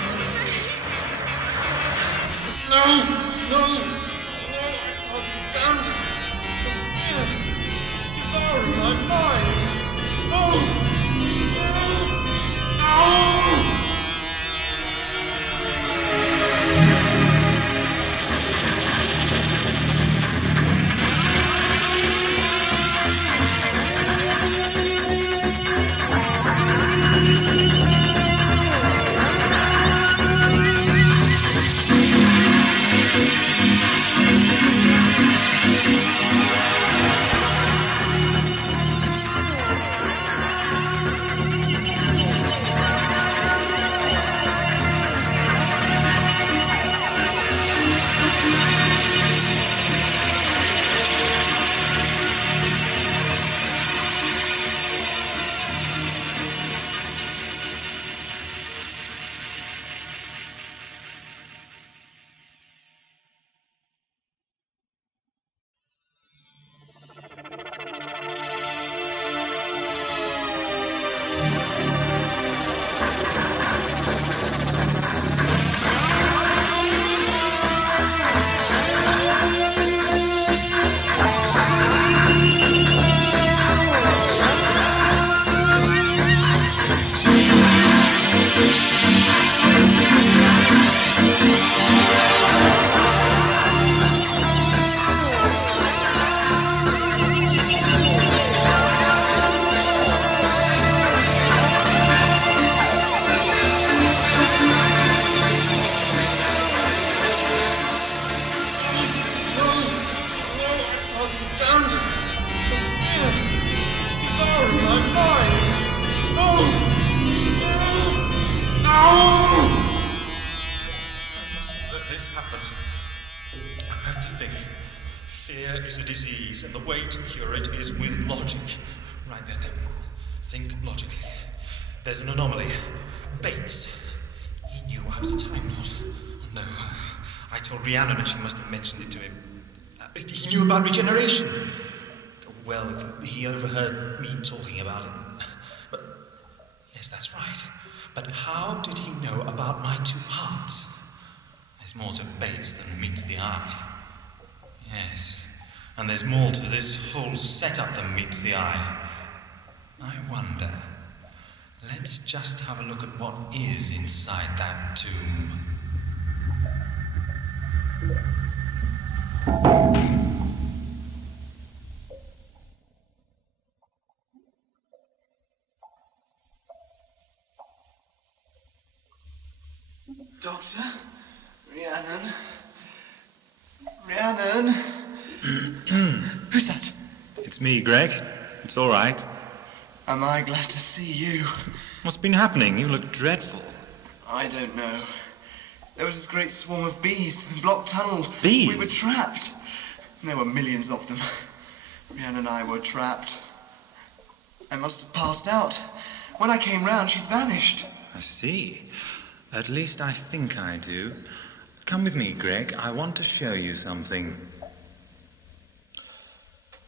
Fear is a disease, and the way to cure it is with logic. Right then, think logically. There's an anomaly. Bates. He knew I was a Time Lord. No, I told Rhiannon and she must have mentioned it to him. He knew about regeneration. Well, he overheard me talking about it. But, yes, that's right. But how did he know about my two hearts? There's more to Bates than meets the eye. Yes, and there's more to this whole setup than meets the eye. I wonder. Let's just have a look at what is inside that tomb. Doctor? Rhiannon? Rhiannon? Who's that? It's me, Greg. It's all right. Am I glad to see you? What's been happening? You look dreadful. I don't know. There was this great swarm of bees in Block Tunnel. Bees? We were trapped. There were millions of them. Rhiannon and I were trapped. I must have passed out. When I came round, she'd vanished. I see. At least I think I do. Come with me, Greg. I want to show you something.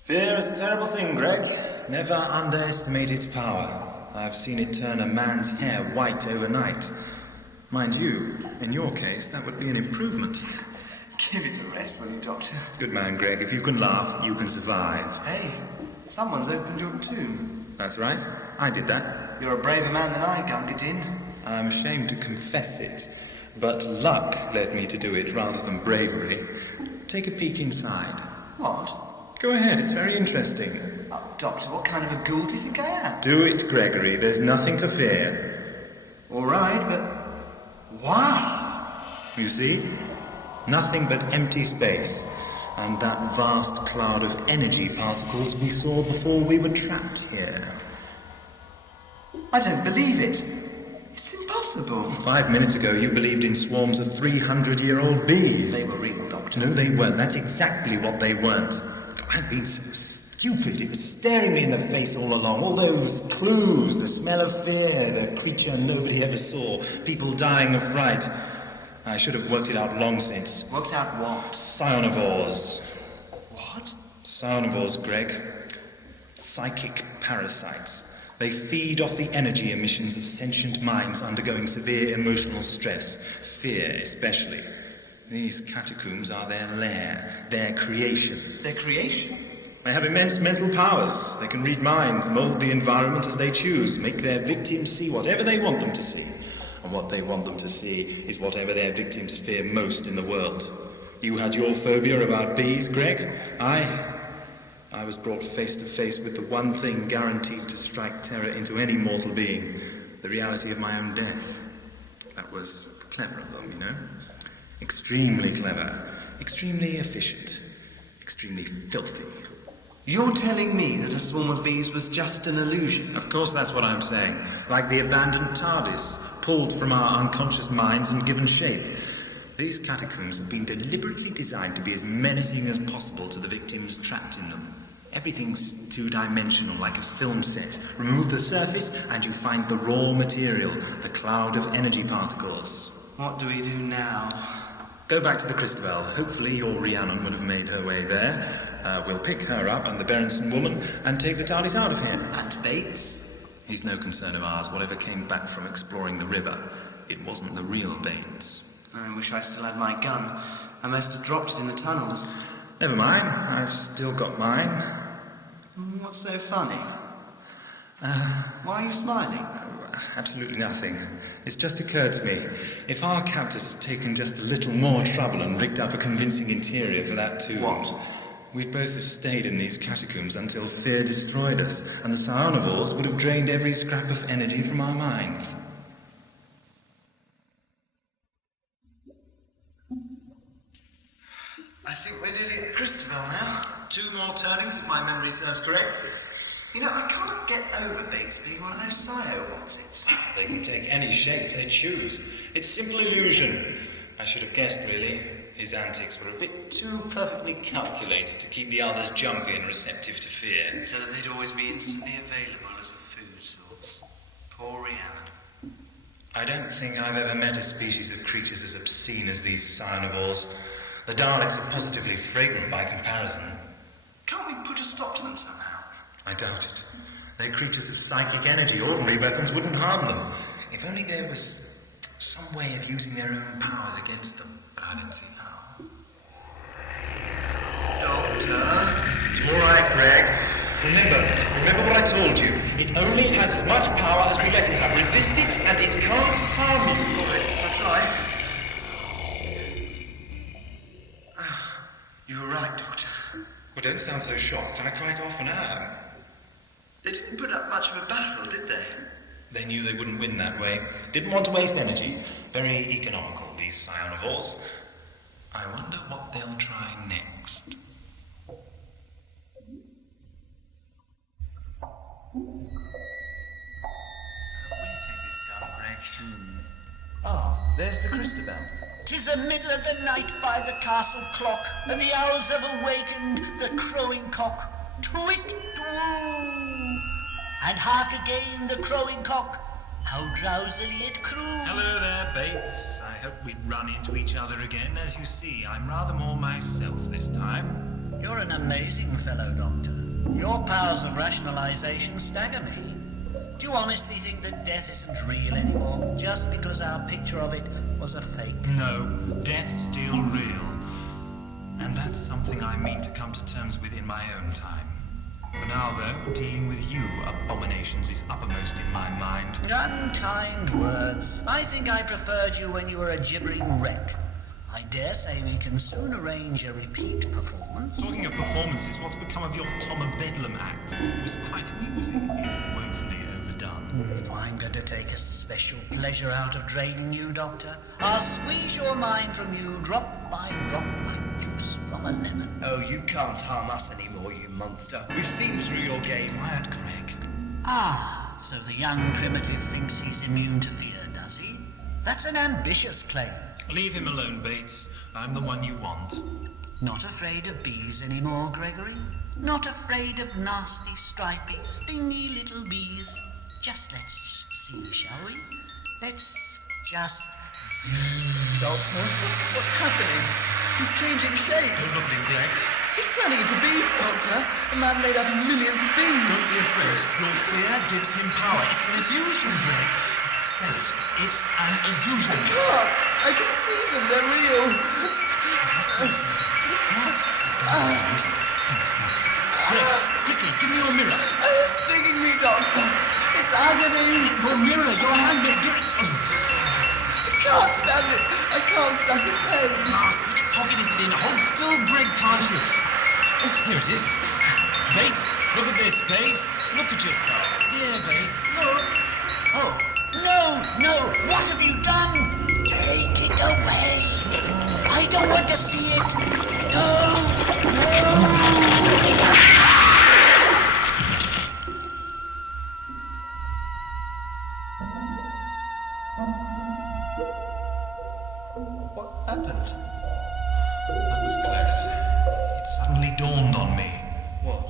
Fear is a terrible thing, Greg. Never underestimate its power. I've seen it turn a man's hair white overnight. Mind you, in your case, that would be an improvement. Give it a rest, will you, Doctor? Good man, Greg. If you can laugh, you can survive. Hey, someone's opened your tomb. That's right. I did that. You're a braver man than I, Gungadin. I'm ashamed to confess it, but luck led me to do it rather than bravery. Take a peek inside. What? Go ahead, it's very interesting. Doctor, what kind of a ghoul do you think I am? Do it, Gregory. There's nothing to fear. All right, but... Wow! You see? Nothing but empty space. And that vast cloud of energy particles we saw before we were trapped here. I don't believe it. It's impossible. 5 minutes ago, you believed in swarms of 300-year-old bees. They were real, Doctor. No, they weren't. That's exactly what they weren't. I've been so stupid. It was staring me in the face all along. All those clues, the smell of fear, the creature nobody ever saw, people dying of fright. I should have worked it out long since. Worked out what? Psionovores. What? Psionovores, Greg. Psychic parasites. They feed off the energy emissions of sentient minds undergoing severe emotional stress, fear especially. These catacombs are their lair, their creation. Their creation? They have immense mental powers. They can read minds, mold the environment as they choose, make their victims see whatever they want them to see. And what they want them to see is whatever their victims fear most in the world. You had your phobia about bees, Greg. I was brought face to face with the one thing guaranteed to strike terror into any mortal being, the reality of my own death. That was clever of them, you know. Extremely clever, extremely efficient, extremely filthy. You're telling me that a swarm of bees was just an illusion? Of course that's what I'm saying. Like the abandoned TARDIS, pulled from our unconscious minds and given shape. These catacombs have been deliberately designed to be as menacing as possible to the victims trapped in them. Everything's two-dimensional, like a film set. Remove the surface and you find the raw material, the cloud of energy particles. What do we do now? Go back to the Christabel. Hopefully your Rhiannon will have made her way there. We'll pick her up and the Berenson woman and take the TARDIS out of here. And Bates? He's no concern of ours. Whatever came back from exploring the river, it wasn't the real Bates. I wish I still had my gun. I must have dropped it in the tunnels. Never mind. I've still got mine. What's so funny? Why are you smiling? Absolutely nothing. It's just occurred to me, if our captors had taken just a little more trouble and rigged up a convincing interior for that too... What? We'd both have stayed in these catacombs until fear destroyed us, and the Psionovores would have drained every scrap of energy from our minds. I think we're nearly at the Christabel now. 2 more turnings, if my memory serves correct. You know, I can't get over Bates being one of those Psionovores. They can take any shape they choose. It's simple illusion. I should have guessed, really. His antics were a bit too perfectly calculated to keep the others jumpy and receptive to fear. So that they'd always be instantly available as a food source. Poor Rhiannon. I don't think I've ever met a species of creatures as obscene as these Psionovores. The Daleks are positively fragrant by comparison. Can't we put a stop to them somehow? I doubt it. They're creatures of psychic energy. Ordinary weapons wouldn't harm them. If only there was some way of using their own powers against them. But I don't see how. Doctor? It's all right, Greg. Remember what I told you. It only has as much power as we let it have. Resist it, and it can't harm you. All right, that's all right. You were right, Doctor. Well, don't sound so shocked. I quite often am. They didn't put up much of a battle, did they? They knew they wouldn't win that way. Didn't want to waste energy. Very economical, these Psionovores. I wonder what they'll try next. How will you take this gun, Greg? Ah, there's the Christabel. 'Tis the middle of the night by the castle clock, and the owls have awakened the crowing cock. Twit, twoo! And hark again the crowing cock, how drowsily it crew. Hello there, Bates. I hope we'd run into each other again. As you see, I'm rather more myself this time. You're an amazing fellow, Doctor. Your powers of rationalization stagger me. Do you honestly think that death isn't real anymore, just because our picture of it was a fake? No, death's still real. And that's something I mean to come to terms with in my own time. For now, though, dealing with you, abominations, is uppermost in my mind. Unkind words. I think I preferred you when you were a gibbering wreck. I dare say we can soon arrange a repeat performance. Talking of performances, what's become of your Tom of Bedlam act? It was quite amusing, if woefully overdone. I'm going to take a special pleasure out of draining you, Doctor. I'll squeeze your mind from you drop by drop like juice from a lemon. Oh, you can't harm us anymore, you monster. We've seen through your game. Quiet, Craig. Ah, so the young primitive thinks he's immune to fear, does he? That's an ambitious claim. Leave him alone, Bates. I'm the one you want. Not afraid of bees anymore, Gregory? Not afraid of nasty, stripy, stingy little bees? Just let's see, shall we? Let's just... Dalsmouth, what's happening? He's changing shape. Don't look at him, Greg. He's turning into bees, Doctor. A man made out of millions of bees. Don't be afraid. Your fear gives him power. It's an illusion, Greg. Say it. It's an illusion. I I can see them. They're real. What? Greg, quickly, give me your mirror. It's stinging me, Doctor. It's agony. Your mirror, your handbag. I can't stand it. I can't stand the pain. Which pocket is it in? Hold still, Greg, can't you? Here it is. Bates, look at this, Bates. Look at yourself. Here, Bates, look. Oh, no, what have you done? Take it away. I don't want to see it. No. What happened? That was close. It suddenly dawned on me. What?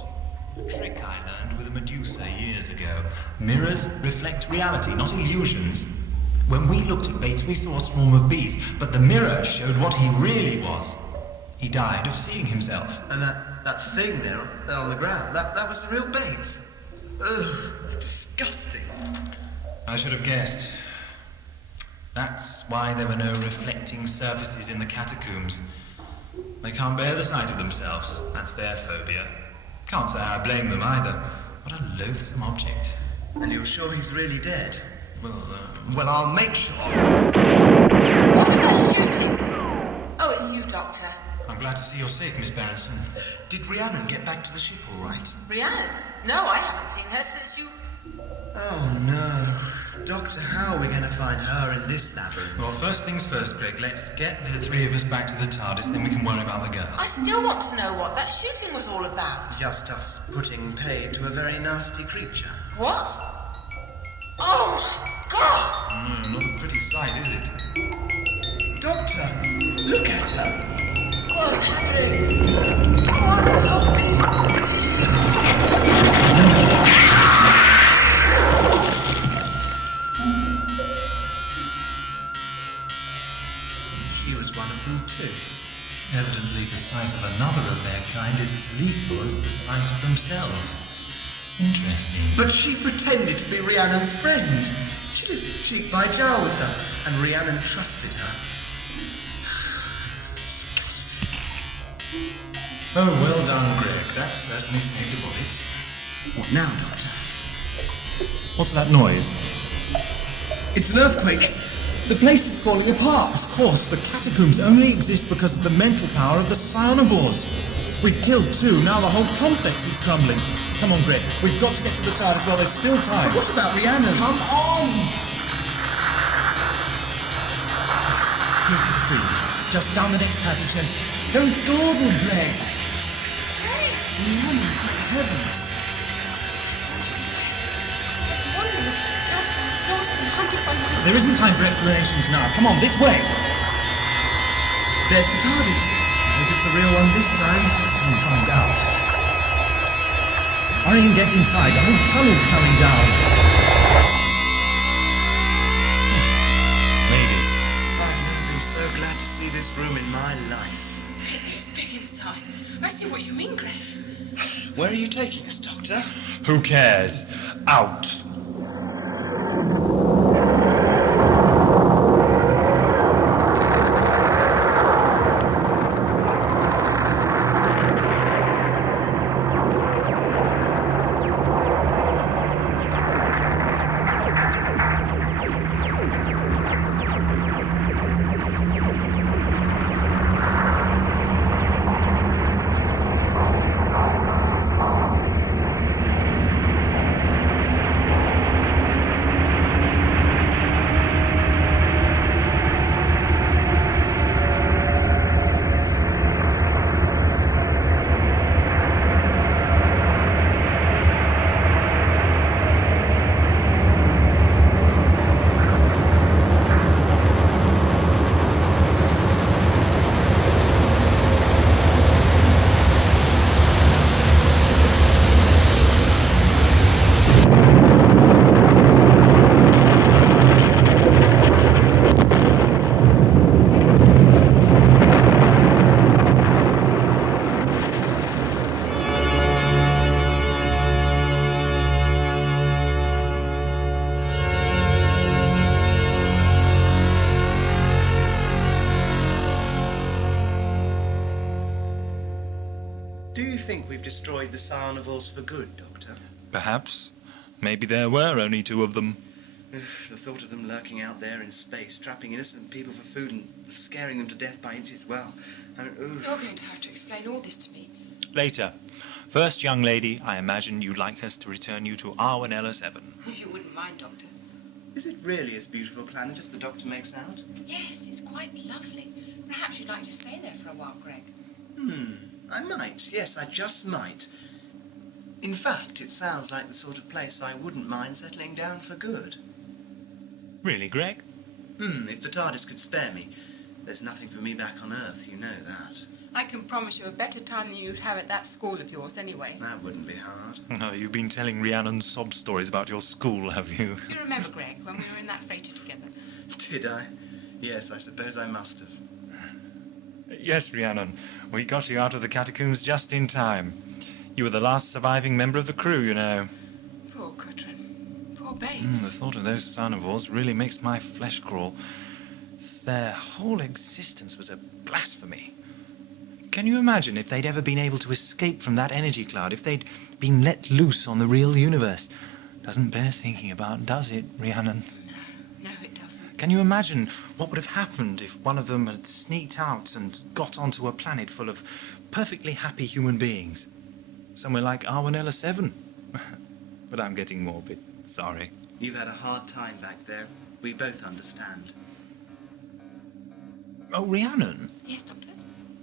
A trick I learned with a Medusa years ago. Mirrors reflect reality, not illusions. When we looked at Bates, we saw a swarm of bees, but the mirror showed what he really was. He died of seeing himself. And that thing there on the ground, that was the real Bates. Ugh, it's disgusting. I should have guessed. That's why there were no reflecting surfaces in the catacombs. They can't bear the sight of themselves. That's their phobia. Can't say I blame them either. What a loathsome object. And you're sure he's really dead? Well, I'll make sure. What was that shooting? Oh, it's you, Doctor. I'm glad to see you're safe, Miss Berenson. Did Rhiannon get back to the ship all right? Rhiannon? No, I haven't seen her since you... Oh, no. Doctor, how are we going to find her in this labyrinth? Well, first things first, Greg. Let's get the three of us back to the TARDIS, then we can worry about the girl. I still want to know what that shooting was all about. Just us putting pay to a very nasty creature. What? Oh, my God! Not a pretty sight, is it? Doctor, look at her. What's happening? Someone help me! She was one of them too. Evidently, the sight of another of their kind is as lethal as the sight of themselves. Interesting. But she pretended to be Rhiannon's friend. She lived cheek by jowl with her, and Rhiannon trusted her. Disgusting. Oh, well done, Greg. That certainly saved a bullet. What now, Doctor? What's that noise? It's an earthquake. The place is falling apart. Of course, the catacombs only exist because of the mental power of the Psionovores. We've killed two, now the whole complex is crumbling. Come on, Greg, we've got to get to the TARDIS while there's still time. What about Rhiannon? Come on! Here's the street. Just down the next passage and... Don't dawdle, Greg! Rhiannon, for heavens! There isn't time for explanations now. Come on, this way! There's the TARDIS. If it's the real one this time, We'll soon find out. Hurry and get inside. The whole tunnel's coming down. Made it. I've never been so glad to see this room in my life. It is big inside. I see what you mean, Greg. Where are you taking us, Doctor? Who cares? Out. Do you think we've destroyed the Psionovores for good, Doctor? Perhaps. Maybe there were only 2 of them. The thought of them lurking out there in space, trapping innocent people for food and scaring them to death by inches, well, I mean, You're going to have to explain all this to me. Later. First, young lady, I imagine you'd like us to return you to Arwanella 7. If you wouldn't mind, Doctor. Is it really as beautiful a planet as the Doctor makes out? Yes, it's quite lovely. Perhaps you'd like to stay there for a while, Greg. I might. Yes, I just might. In fact, it sounds like the sort of place I wouldn't mind settling down for good. Really, Greg? If the TARDIS could spare me. There's nothing for me back on Earth, you know that. I can promise you a better time than you'd have at that school of yours anyway. That wouldn't be hard. Oh, you've been telling Rhiannon sob stories about your school, have you? You remember, Greg, when we were in that freighter together? Did I? Yes, I suppose I must have. Yes, Rhiannon. We got you out of the catacombs just in time. You were the last surviving member of the crew, you know. Poor Gudrun. Poor Bates. The thought of those Psionovores really makes my flesh crawl. Their whole existence was a blasphemy. Can you imagine if they'd ever been able to escape from that energy cloud, if they'd been let loose on the real universe? Doesn't bear thinking about, does it, Rhiannon? No, it doesn't. Can you imagine what would have happened if one of them had sneaked out and got onto a planet full of perfectly happy human beings? Somewhere like Arwanella 7. But I'm getting morbid. Sorry. You've had a hard time back there. We both understand. Oh, Rhiannon. Yes, Doctor?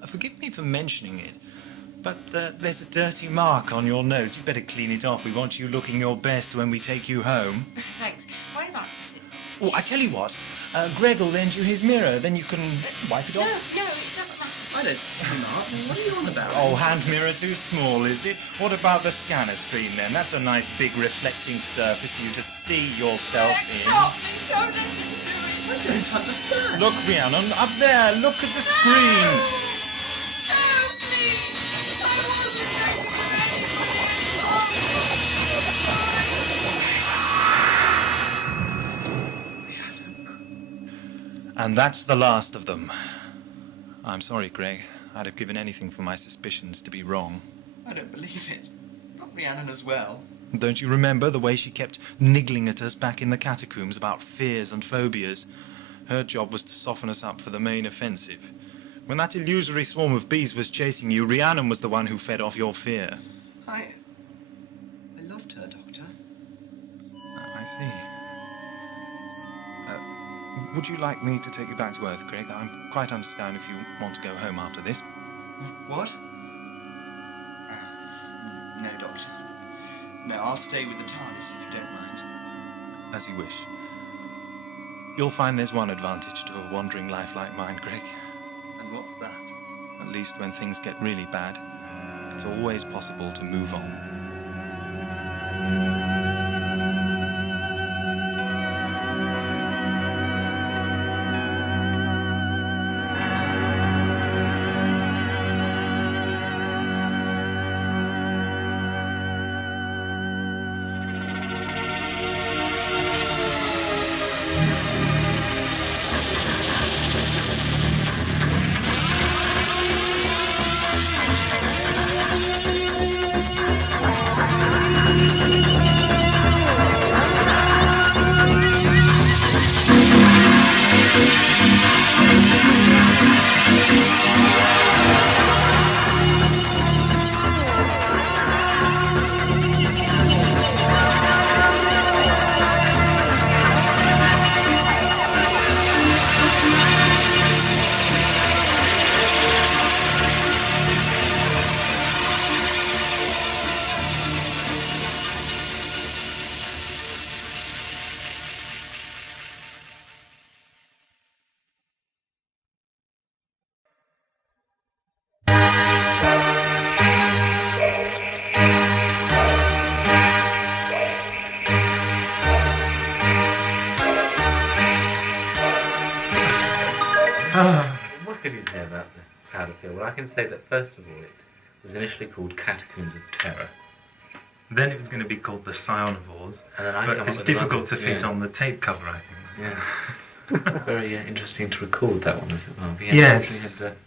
Forgive me for mentioning it, but there's a dirty mark on your nose. You better clean it off. We want you looking your best when we take you home. Thanks. Whereabouts is it? Oh, I tell you what. Greg will lend you his mirror. Then you can wipe it No, off. no, it doesn't matter. I don't see Mark. What are you on about? Oh, hand mirror too small, is it? What about the scanner screen, then? That's a nice big reflecting surface for you to see yourself in. Stop me! Don't let me do it! I don't understand. Look, Rhiannon, up there. Look at the screen. No, please! I won't be And that's the last of them. I'm sorry, Greg. I'd have given anything for my suspicions to be wrong. I don't believe it. Not Rhiannon as well. Don't you remember the way she kept niggling at us back in the catacombs about fears and phobias? Her job was to soften us up for the main offensive. When that illusory swarm of bees was chasing you, Rhiannon was the one who fed off your fear. I loved her, Doctor. I see. Would you like me to take you back to Earth, Greg? I quite understand if you want to go home after this. What? No, Doctor. No, I'll stay with the TARDIS if you don't mind. As you wish. You'll find there's one advantage to a wandering life like mine, Greg. And what's that? At least when things get really bad, it's always possible to move on. What can you say about the powder pill? Well, I can say that first of all, it was initially called Catacombs of Terror. Then it was going to be called the Psionovores, And then I but come it's up with difficult to another- fit on the tape cover, I think. Yeah. Very interesting to record that one as well. But Yes. actually had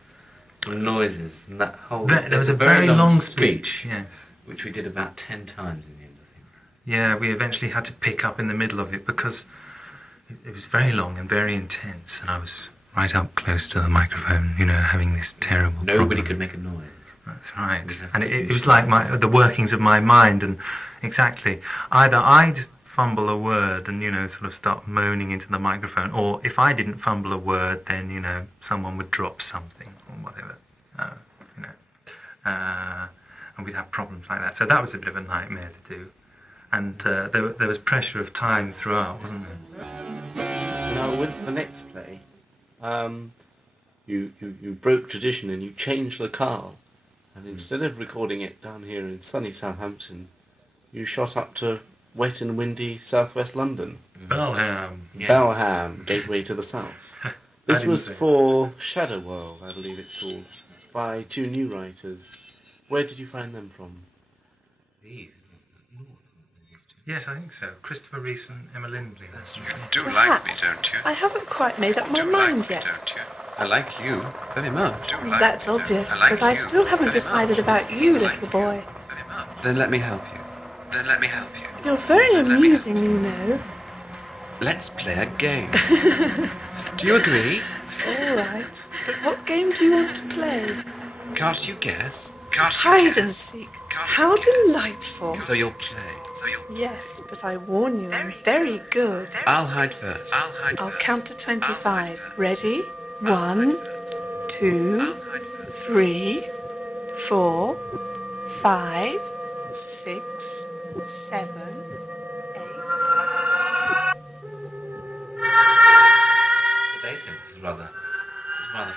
noises and that whole. There was a very long speech, yes. which we did about 10 times in the end, I think. Yeah, we eventually had to pick up in the middle of it because it was very long and very intense, and I was right up close to the microphone, you know, having this terrible Nobody problem. could make a noise. That's right. And it was like the workings of my mind, and exactly. Either I'd fumble a word and, you know, sort of start moaning into the microphone, or if I didn't fumble a word, then, you know, someone would drop something or whatever, you know. And we'd have problems like that. So that was a bit of a nightmare to do. And there was pressure of time throughout, wasn't there? Now, with the next play, you broke tradition and you changed the car. And instead of recording it down here in sunny Southampton, you shot up to wet and windy southwest London. Belham. Yes. Belham, gateway to the south. This was for Shadow World, I believe it's called, by 2 new writers. Where did you find them from? These. Yes, I think so. Christopher Rees and Emma Lindley. That's right. You do like me, don't you? I haven't quite made up my Do mind like me, yet. don't you? I like you very much. Do like That's me, don't you? obvious, I like but I you still haven't very decided much. about you, I like little boy. very much. Then let me help you. Then let me help you. You're very Then let me amusing, you know. Let's play a game. Do you agree? All right. But what game do you want to play? Can't you guess? Can't you Hide guess? and seek. Can't How you guess? delightful. So you'll play. So you'll. Yes, but I warn you, I'm very good. I'll hide first. I'll hide I'll first. count to I'll hide 25. first. Ready? I'll hide 1, first. 2, I'll hide first. 3, 4, 5, 6, 7, 8. But they said it's rather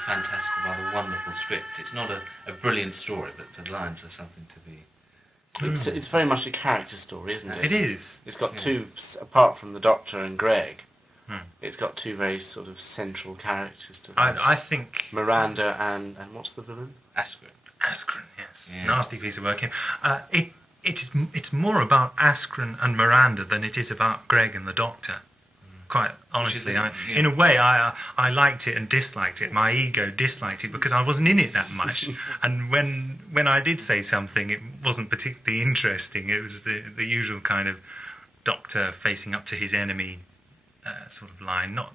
fantastic, rather wonderful script. It's not a brilliant story, but the lines are something to be. It's very much a character story, isn't it? It is. It's got two, apart from the Doctor and Greg, Hmm. it's got two very sort of central characters to it. I think Miranda and what's the villain? Askren. Askren, yes. Yes. Nasty piece of work. It's more about Askren and Miranda than it is about Greg and the Doctor. Quite honestly, in a way, I liked it and disliked it. My ego disliked it because I wasn't in it that much. And when I did say something, it wasn't particularly interesting. It was the usual kind of Doctor facing up to his enemy sort of line. Not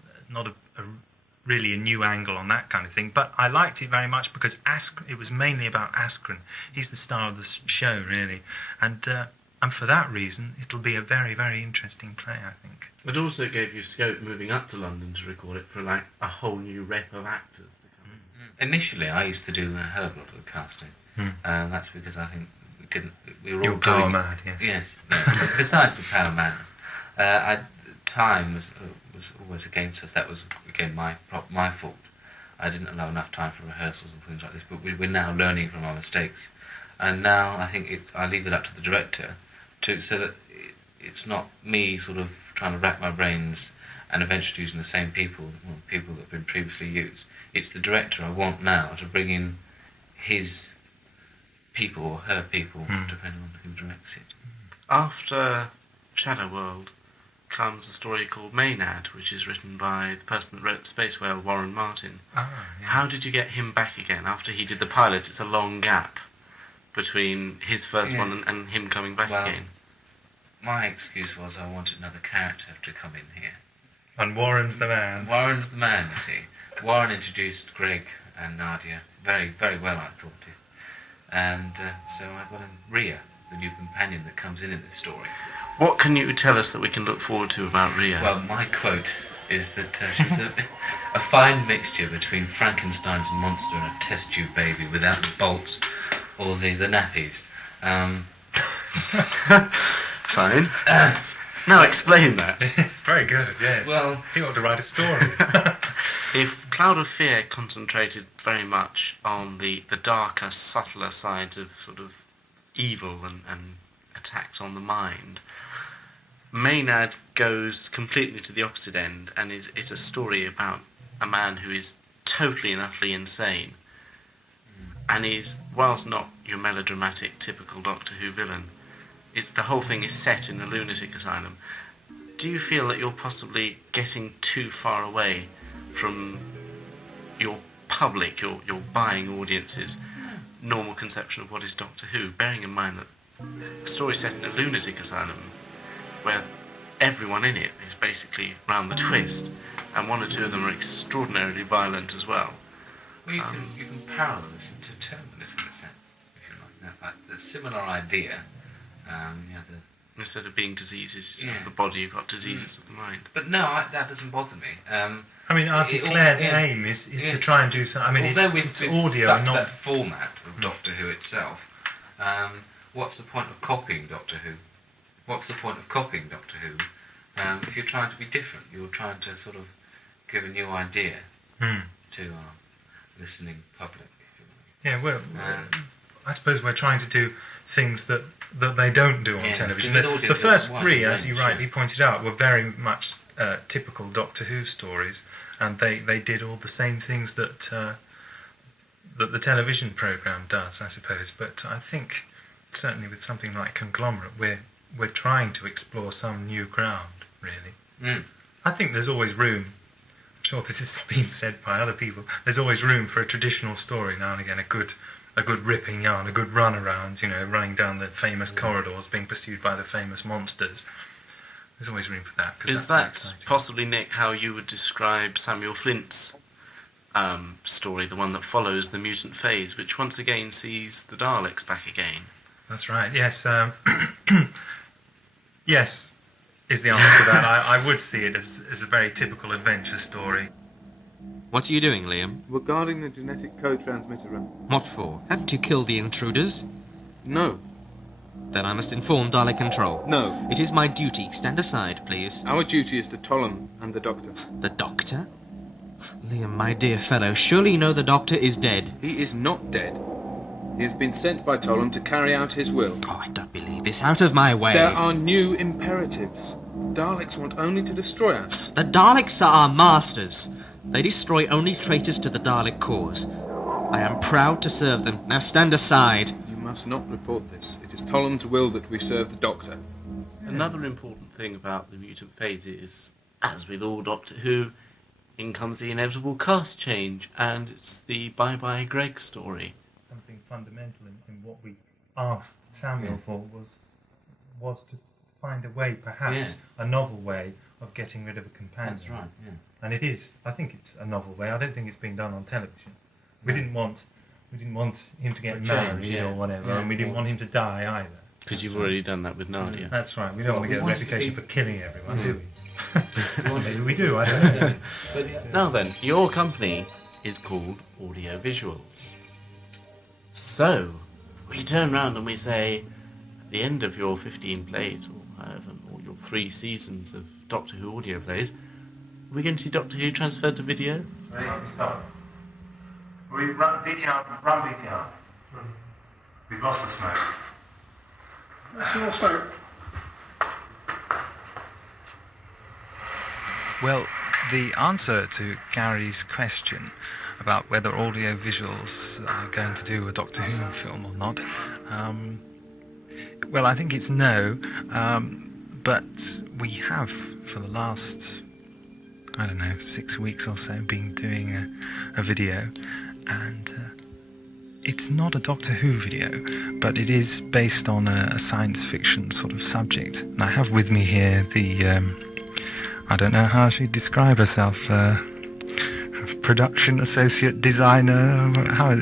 really a new angle on that kind of thing. But I liked it very much because it was mainly about Askren. He's the star of the show, really. And for that reason, it'll be a very, very interesting play, I think. It also gave you scope moving up to London to record it for like a whole new rep of actors to come in. Initially, I used to do a hell of a lot of the casting. That's because I think we were all You're power going mad, yes. Yes. Yeah. Besides the power madness, time was always against us. That was again my fault. I didn't allow enough time for rehearsals and things like this. But we're now learning from our mistakes, and now I think I leave it up to the director so that it's not me sort of trying to rack my brains and eventually using the same people that have been previously used. It's the director I want now to bring in his people or her people, depending on who directs it. After Shadow World comes a story called Maynard, which is written by the person that wrote Space Whale, Warren Martin. Yeah. How did you get him back again? After he did the pilot, it's a long gap between his first one and him coming back again. My excuse was I wanted another character to come in here. And Warren's the man. Warren's the man, you see. Warren introduced Greg and Nadia very, very well, I thought. And so I got in Rhea, the new companion that comes in this story. What can you tell us that we can look forward to about Rhea? Well, my quote is that she's a fine mixture between Frankenstein's monster and a test tube baby without the bolts or the nappies. Fine. Now explain that. It's very good, yeah. Well, he ought to write a story. If Cloud of Fear concentrated very much on the darker, subtler sides of sort of evil and attacks on the mind, Maynard goes completely to the opposite end, and it's a story about a man who is totally and utterly insane, and is, whilst not your melodramatic, typical Doctor Who villain, the whole thing is set in a lunatic asylum. Do you feel that you're possibly getting too far away from your public, your buying audience's normal conception of what is Doctor Who, bearing in mind that a story set in a lunatic asylum where everyone in it is basically round the twist, and one or two of them are extraordinarily violent as well. Well, you can parallel this into terminalism in a sense, if you like. A similar idea. Instead of being diseases of the body, you've got diseases of the mind. But no, that doesn't bother me. I mean, our declared aim is to try and do something. I mean, it's audio, and not that format of Doctor Who itself. What's the point of copying Doctor Who? What's the point of copying Doctor Who? If you're trying to be different, you're trying to sort of give a new idea to our listening public. Yeah, well, I suppose we're trying to do things that they don't do on television. The first three, as you rightly pointed out, were very much typical Doctor Who stories, and they did all the same things that the television programme does, I suppose. But I think certainly with something like Conglomerate, we're trying to explore some new ground, really. I think there's always room. I'm sure this has been said by other people. There's always room for a traditional story now and again, a good ripping yarn, a good run around, running down the famous corridors, being pursued by the famous monsters. There's always room for that. Is that possibly, Nick, how you would describe Samuel Flint's story, the one that follows the mutant phase, which once again sees the Daleks back again? That's right, yes. Yes, is the answer to that. I would see it as a very typical adventure story. What are you doing, Liam? We're guarding the genetic code transmitter room. What for? Haven't you killed the intruders? No. Then I must inform Dalek Control. No. It is my duty. Stand aside, please. Our duty is to Tollum and the Doctor. The Doctor? Liam, my dear fellow, surely you know the Doctor is dead. He is not dead. He has been sent by Tollum to carry out his will. Oh, I don't believe this. Out of my way. There are new imperatives. Daleks want only to destroy us. The Daleks are our masters. They destroy only traitors to the Dalek cause. I am proud to serve them. Now stand aside. You must not report this. It is Tollum's will that we serve the Doctor. Another important thing about the mutant phase is, as with all Doctor Who, in comes the inevitable cast change, and it's the Bye-Bye Greg story. Something fundamental in what we asked Samuel for was to find a way, perhaps a novel way, of getting rid of a companion. That's right, yeah. And it is. I think it's a novel way. I don't think it's been done on television. We didn't want him to get married or whatever, and we didn't want him to die either. Because you've already done that with Nadia. That's right. We don't want to get a reputation for killing everyone, do we? Maybe we do. I don't know. Now then, your company is called AudioVisuals. So we turn round and we say, at the end of your 15 plays, or however, or your 3 seasons of Doctor Who audio plays, are we going to see Doctor Who transferred to video? Ready? Stop. We run VTR. Run VTR. We've lost the smoke. That's your smoke. Well, the answer to Gary's question about whether AudioVisuals are going to do a Doctor Who film or not, well, I think it's no, but we have, for the last, 6 weeks or so, been doing a video, and it's not a Doctor Who video, but it is based on a science fiction sort of subject. And I have with me here the, I don't know how she'd describe herself, production associate designer,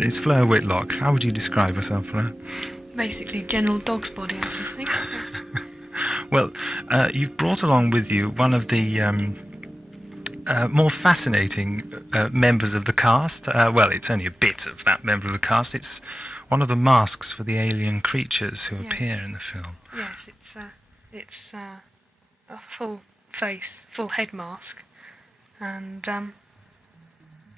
it's Fleur Whitlock. How would you describe herself, Fleur? Basically, general dog's body, I think. Well, you've brought along with you one of the more fascinating members of the cast. Well, it's only a bit of that member of the cast. It's one of the masks for the alien creatures who appear in the film. Yes, it's a full face, full head mask, and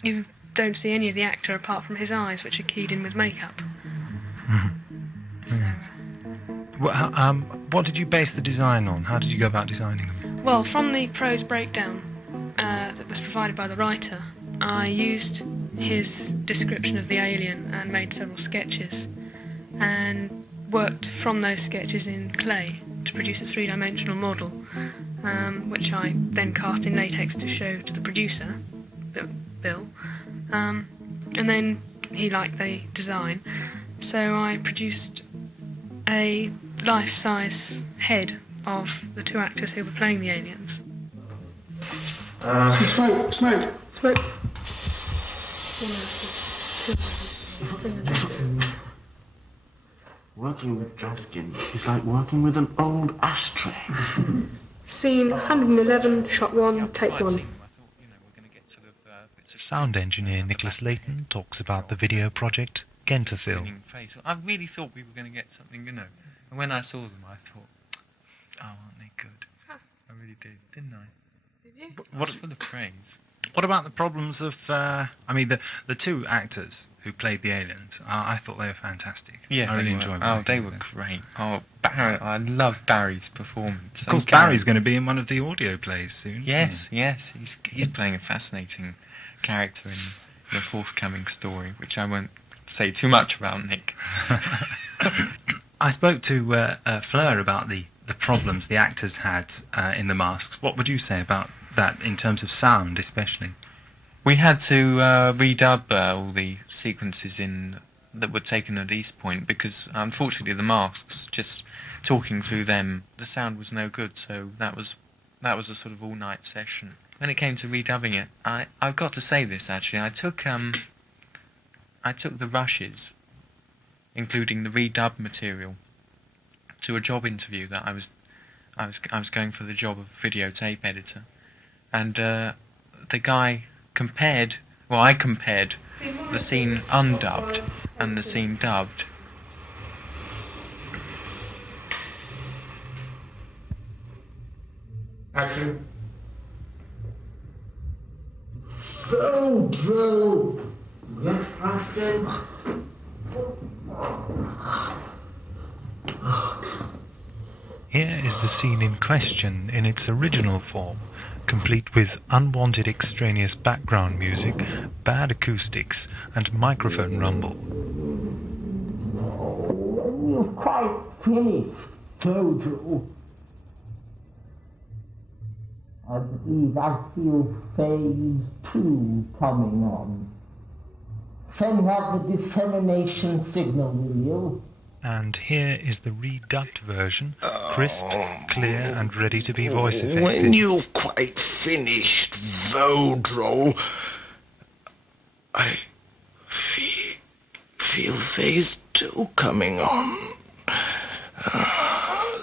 you don't see any of the actor apart from his eyes, which are keyed in with makeup. So, well, what did you base the design on? How did you go about designing them? Well, from the prose breakdown that was provided by the writer, I used his description of the alien and made several sketches, and worked from those sketches in clay to produce a 3-dimensional model, which I then cast in latex to show to the producer, Bill. And then he liked the design, so I produced a life-size head of the two actors who were playing the aliens. Smoke. Working with Dreskin is like working with an old ashtray. Scene 111, shot 1, take 1. Sound engineer Nicholas Layton talks about the video project Gentafil. I really thought we were going to get something, And when I saw them, I thought, oh, aren't they good? I really did, didn't I? Did you? What's for the praise? What about the problems of, the two actors who played the aliens? I thought they were fantastic. Yeah, I really enjoyed them. Oh, they were great. Oh, Barry, I love Barry's performance. Of course, Barry's going to be in one of the audio plays soon. Yes, he's playing a fascinating character in the forthcoming story, which I won't say too much about, Nick. I spoke to Fleur about the problems the actors had in the masks. What would you say about that in terms of sound, especially? We had to redub all the sequences that were taken at East Point because, unfortunately, the masks, just talking through them, the sound was no good. So that was a sort of all-night session. When it came to redubbing it, I've got to say this actually. I took the rushes, including the redub material, to a job interview that I was going for the job of videotape editor, and the guy I compared the scene undubbed and the scene dubbed. Action. Pedro! Yes, Preston? Here is the scene in question in its original form, complete with unwanted extraneous background music, bad acoustics, and microphone rumble. You've quite finished, Pedro. I believe I feel phase 2 coming on. Send out the dissemination signal, will you? And here is the redubbed version, crisp, clear, and ready to be voice affected. When you've quite finished, Vodro, I feel phase 2 coming on.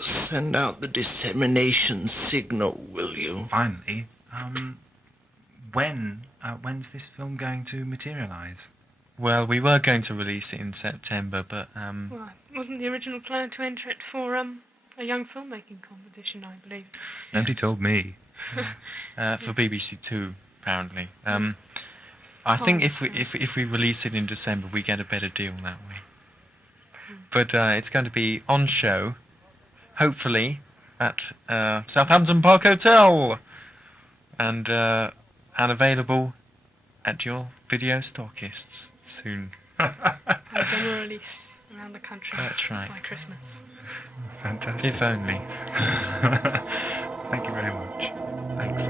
Send out the dissemination signal, will you? Finally, when's this film going to materialise? Well, we were going to release it in September, but Well, wasn't the original plan to enter it for a young filmmaking competition, I believe? Nobody told me. For BBC Two, apparently. I think if we release it in December, we get a better deal that way. But it's going to be on show, hopefully at Southampton Park Hotel, and available at your video stockists soon. And demo release around the country. That's right. By Christmas. Fantastic. If only. Thank you very much. Thanks.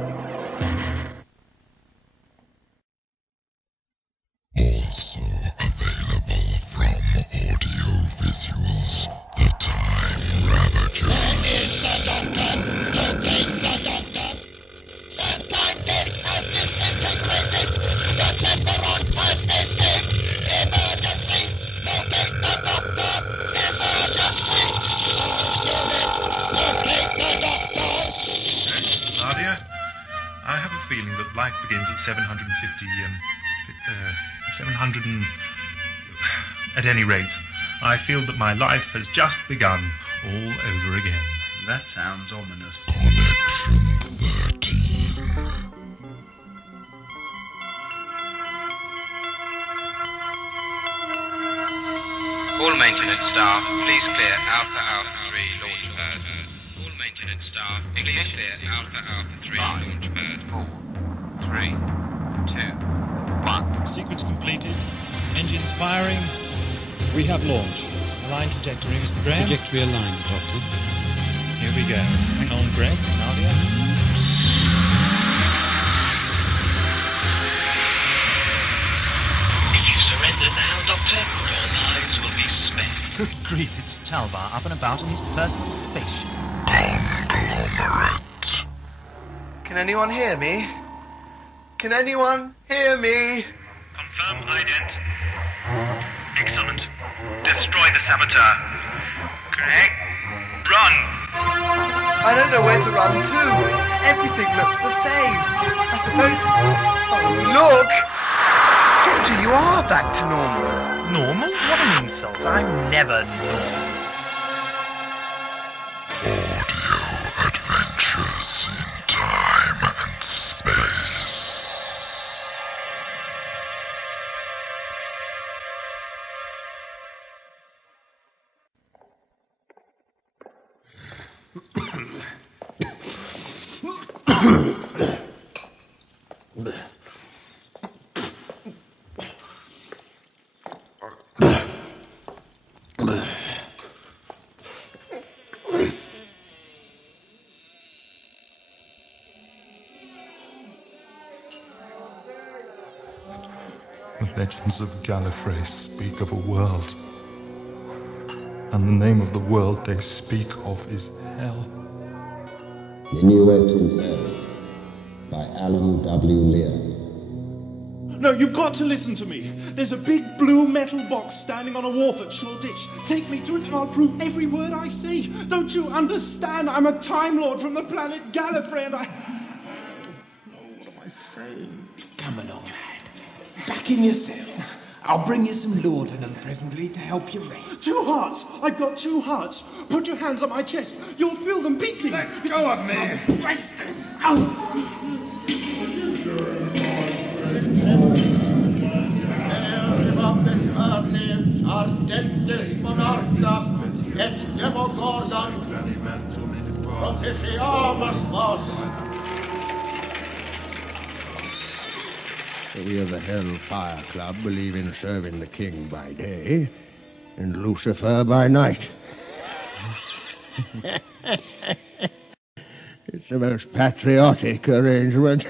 Also available from AudioVisuals, The Time Ravagers. Nadia, I have a feeling that life begins at 700 and... At any rate, I feel that my life has just begun all over again. That sounds ominous. Connection 13. All maintenance staff, please clear Alpha Alpha 3 launch pad. All maintenance staff, please clear Alpha Alpha 3 launch pad. 4, 3, 2, 1. Sequence completed. Engines firing. We have launch. Align trajectory, Mr. Graham. Trajectory aligned, Doctor. Here we go. Hang on, Greg. Nadia. It is surrender now, Doctor. Your lives will be spared. Good grief, it's Talbar up and about in his personal spaceship. Conglomerate. Can anyone hear me? Can anyone hear me? Confirm ident. Excellent. Destroy the saboteur. Greg, run! I don't know where to run to. Everything looks the same. I suppose... Oh, look! Doctor, you are back to normal. Normal? What an insult. I'm never normal. Audio adventures in time and space. The legends of Gallifrey speak of a world, and the name of the world they speak of is Hell. Minuet in Hell by Alan W. Lear. No, you've got to listen to me. There's a big blue metal box standing on a wharf at Shoreditch. Take me to it and I'll prove every word I say. Don't you understand? I'm a Time Lord from the planet Gallifrey and I... What am I saying? Come along, lad. Back in your cell. I'll bring you some laudanum presently to help you rest. 2 hearts! I've got 2 hearts. Put your hands on my chest. You'll feel them beating. Let go of me! Rest him! Out! Ardentes monarca et demogorgon propitiamus vos. We of the Hellfire Club believe in serving the king by day and Lucifer by night. It's the most patriotic arrangement.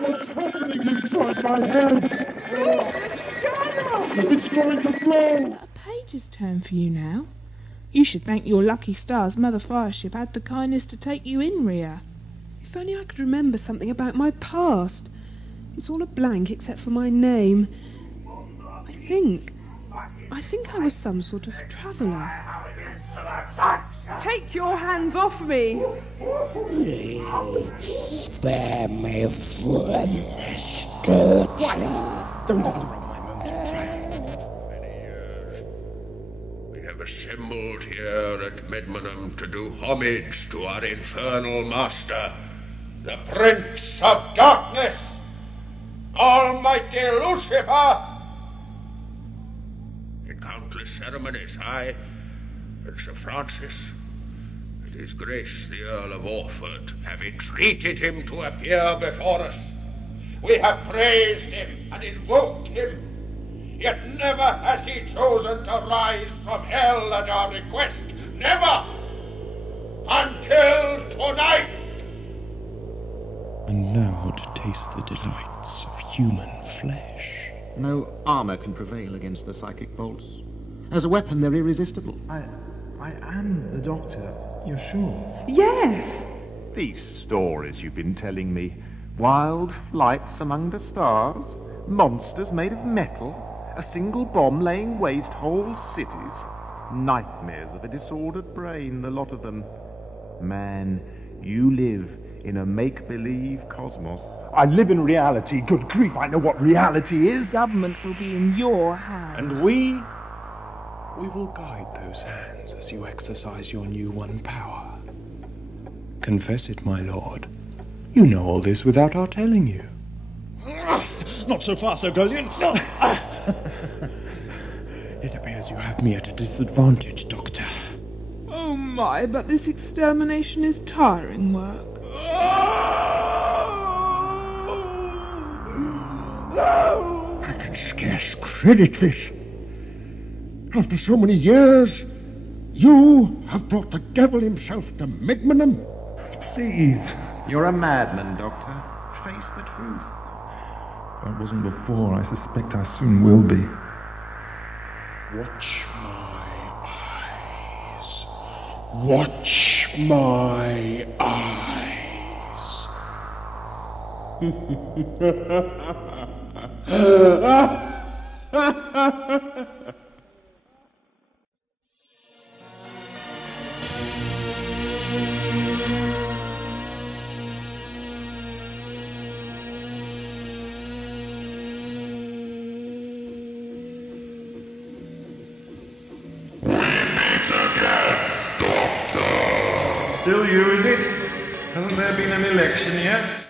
What's happening inside my head? It's going to blow! A page's turn for you now. You should thank your lucky stars Mother Fireship had the kindness to take you in, Lear. If only I could remember something about my past. It's all a blank except for my name. I think I was some sort of traveller. Take your hands off me! Spare me from this dirt. Don't interrupt my moment of triumph. We have assembled here at Medmenham to do homage to our infernal master, the Prince of Darkness, Almighty Lucifer. In countless ceremonies, I and Sir Francis and His Grace the Earl of Orford have entreated him to appear before us. We have praised him and invoked him, yet never has he chosen to rise from hell at our request. Never! Until tonight! And now to taste the delights of human flesh. No armor can prevail against the psychic bolts. As a weapon, they're irresistible. I am the Doctor, you're sure? Yes! These stories you've been telling me. Wild flights among the stars, monsters made of metal, a single bomb laying waste whole cities. Nightmares of a disordered brain, the lot of them. Man, you live in a make-believe cosmos. I live in reality. Good grief, I know what reality is. Government will be in your hands. And we will guide those hands as you exercise your new one power. Confess it, my lord. You know all this without our telling you. Not so fast, Sir Gullion. It appears you have me at a disadvantage, Doctor. Oh my, but this extermination is tiring work. I can scarce credit this. After so many years, you have brought the devil himself to Medmenham. Please. You're a madman, Doctor. face the truth. If I wasn't before, I suspect I soon will be. Watch my eyes. Watch my eyes. Still you, is it? Hasn't there been an election yet?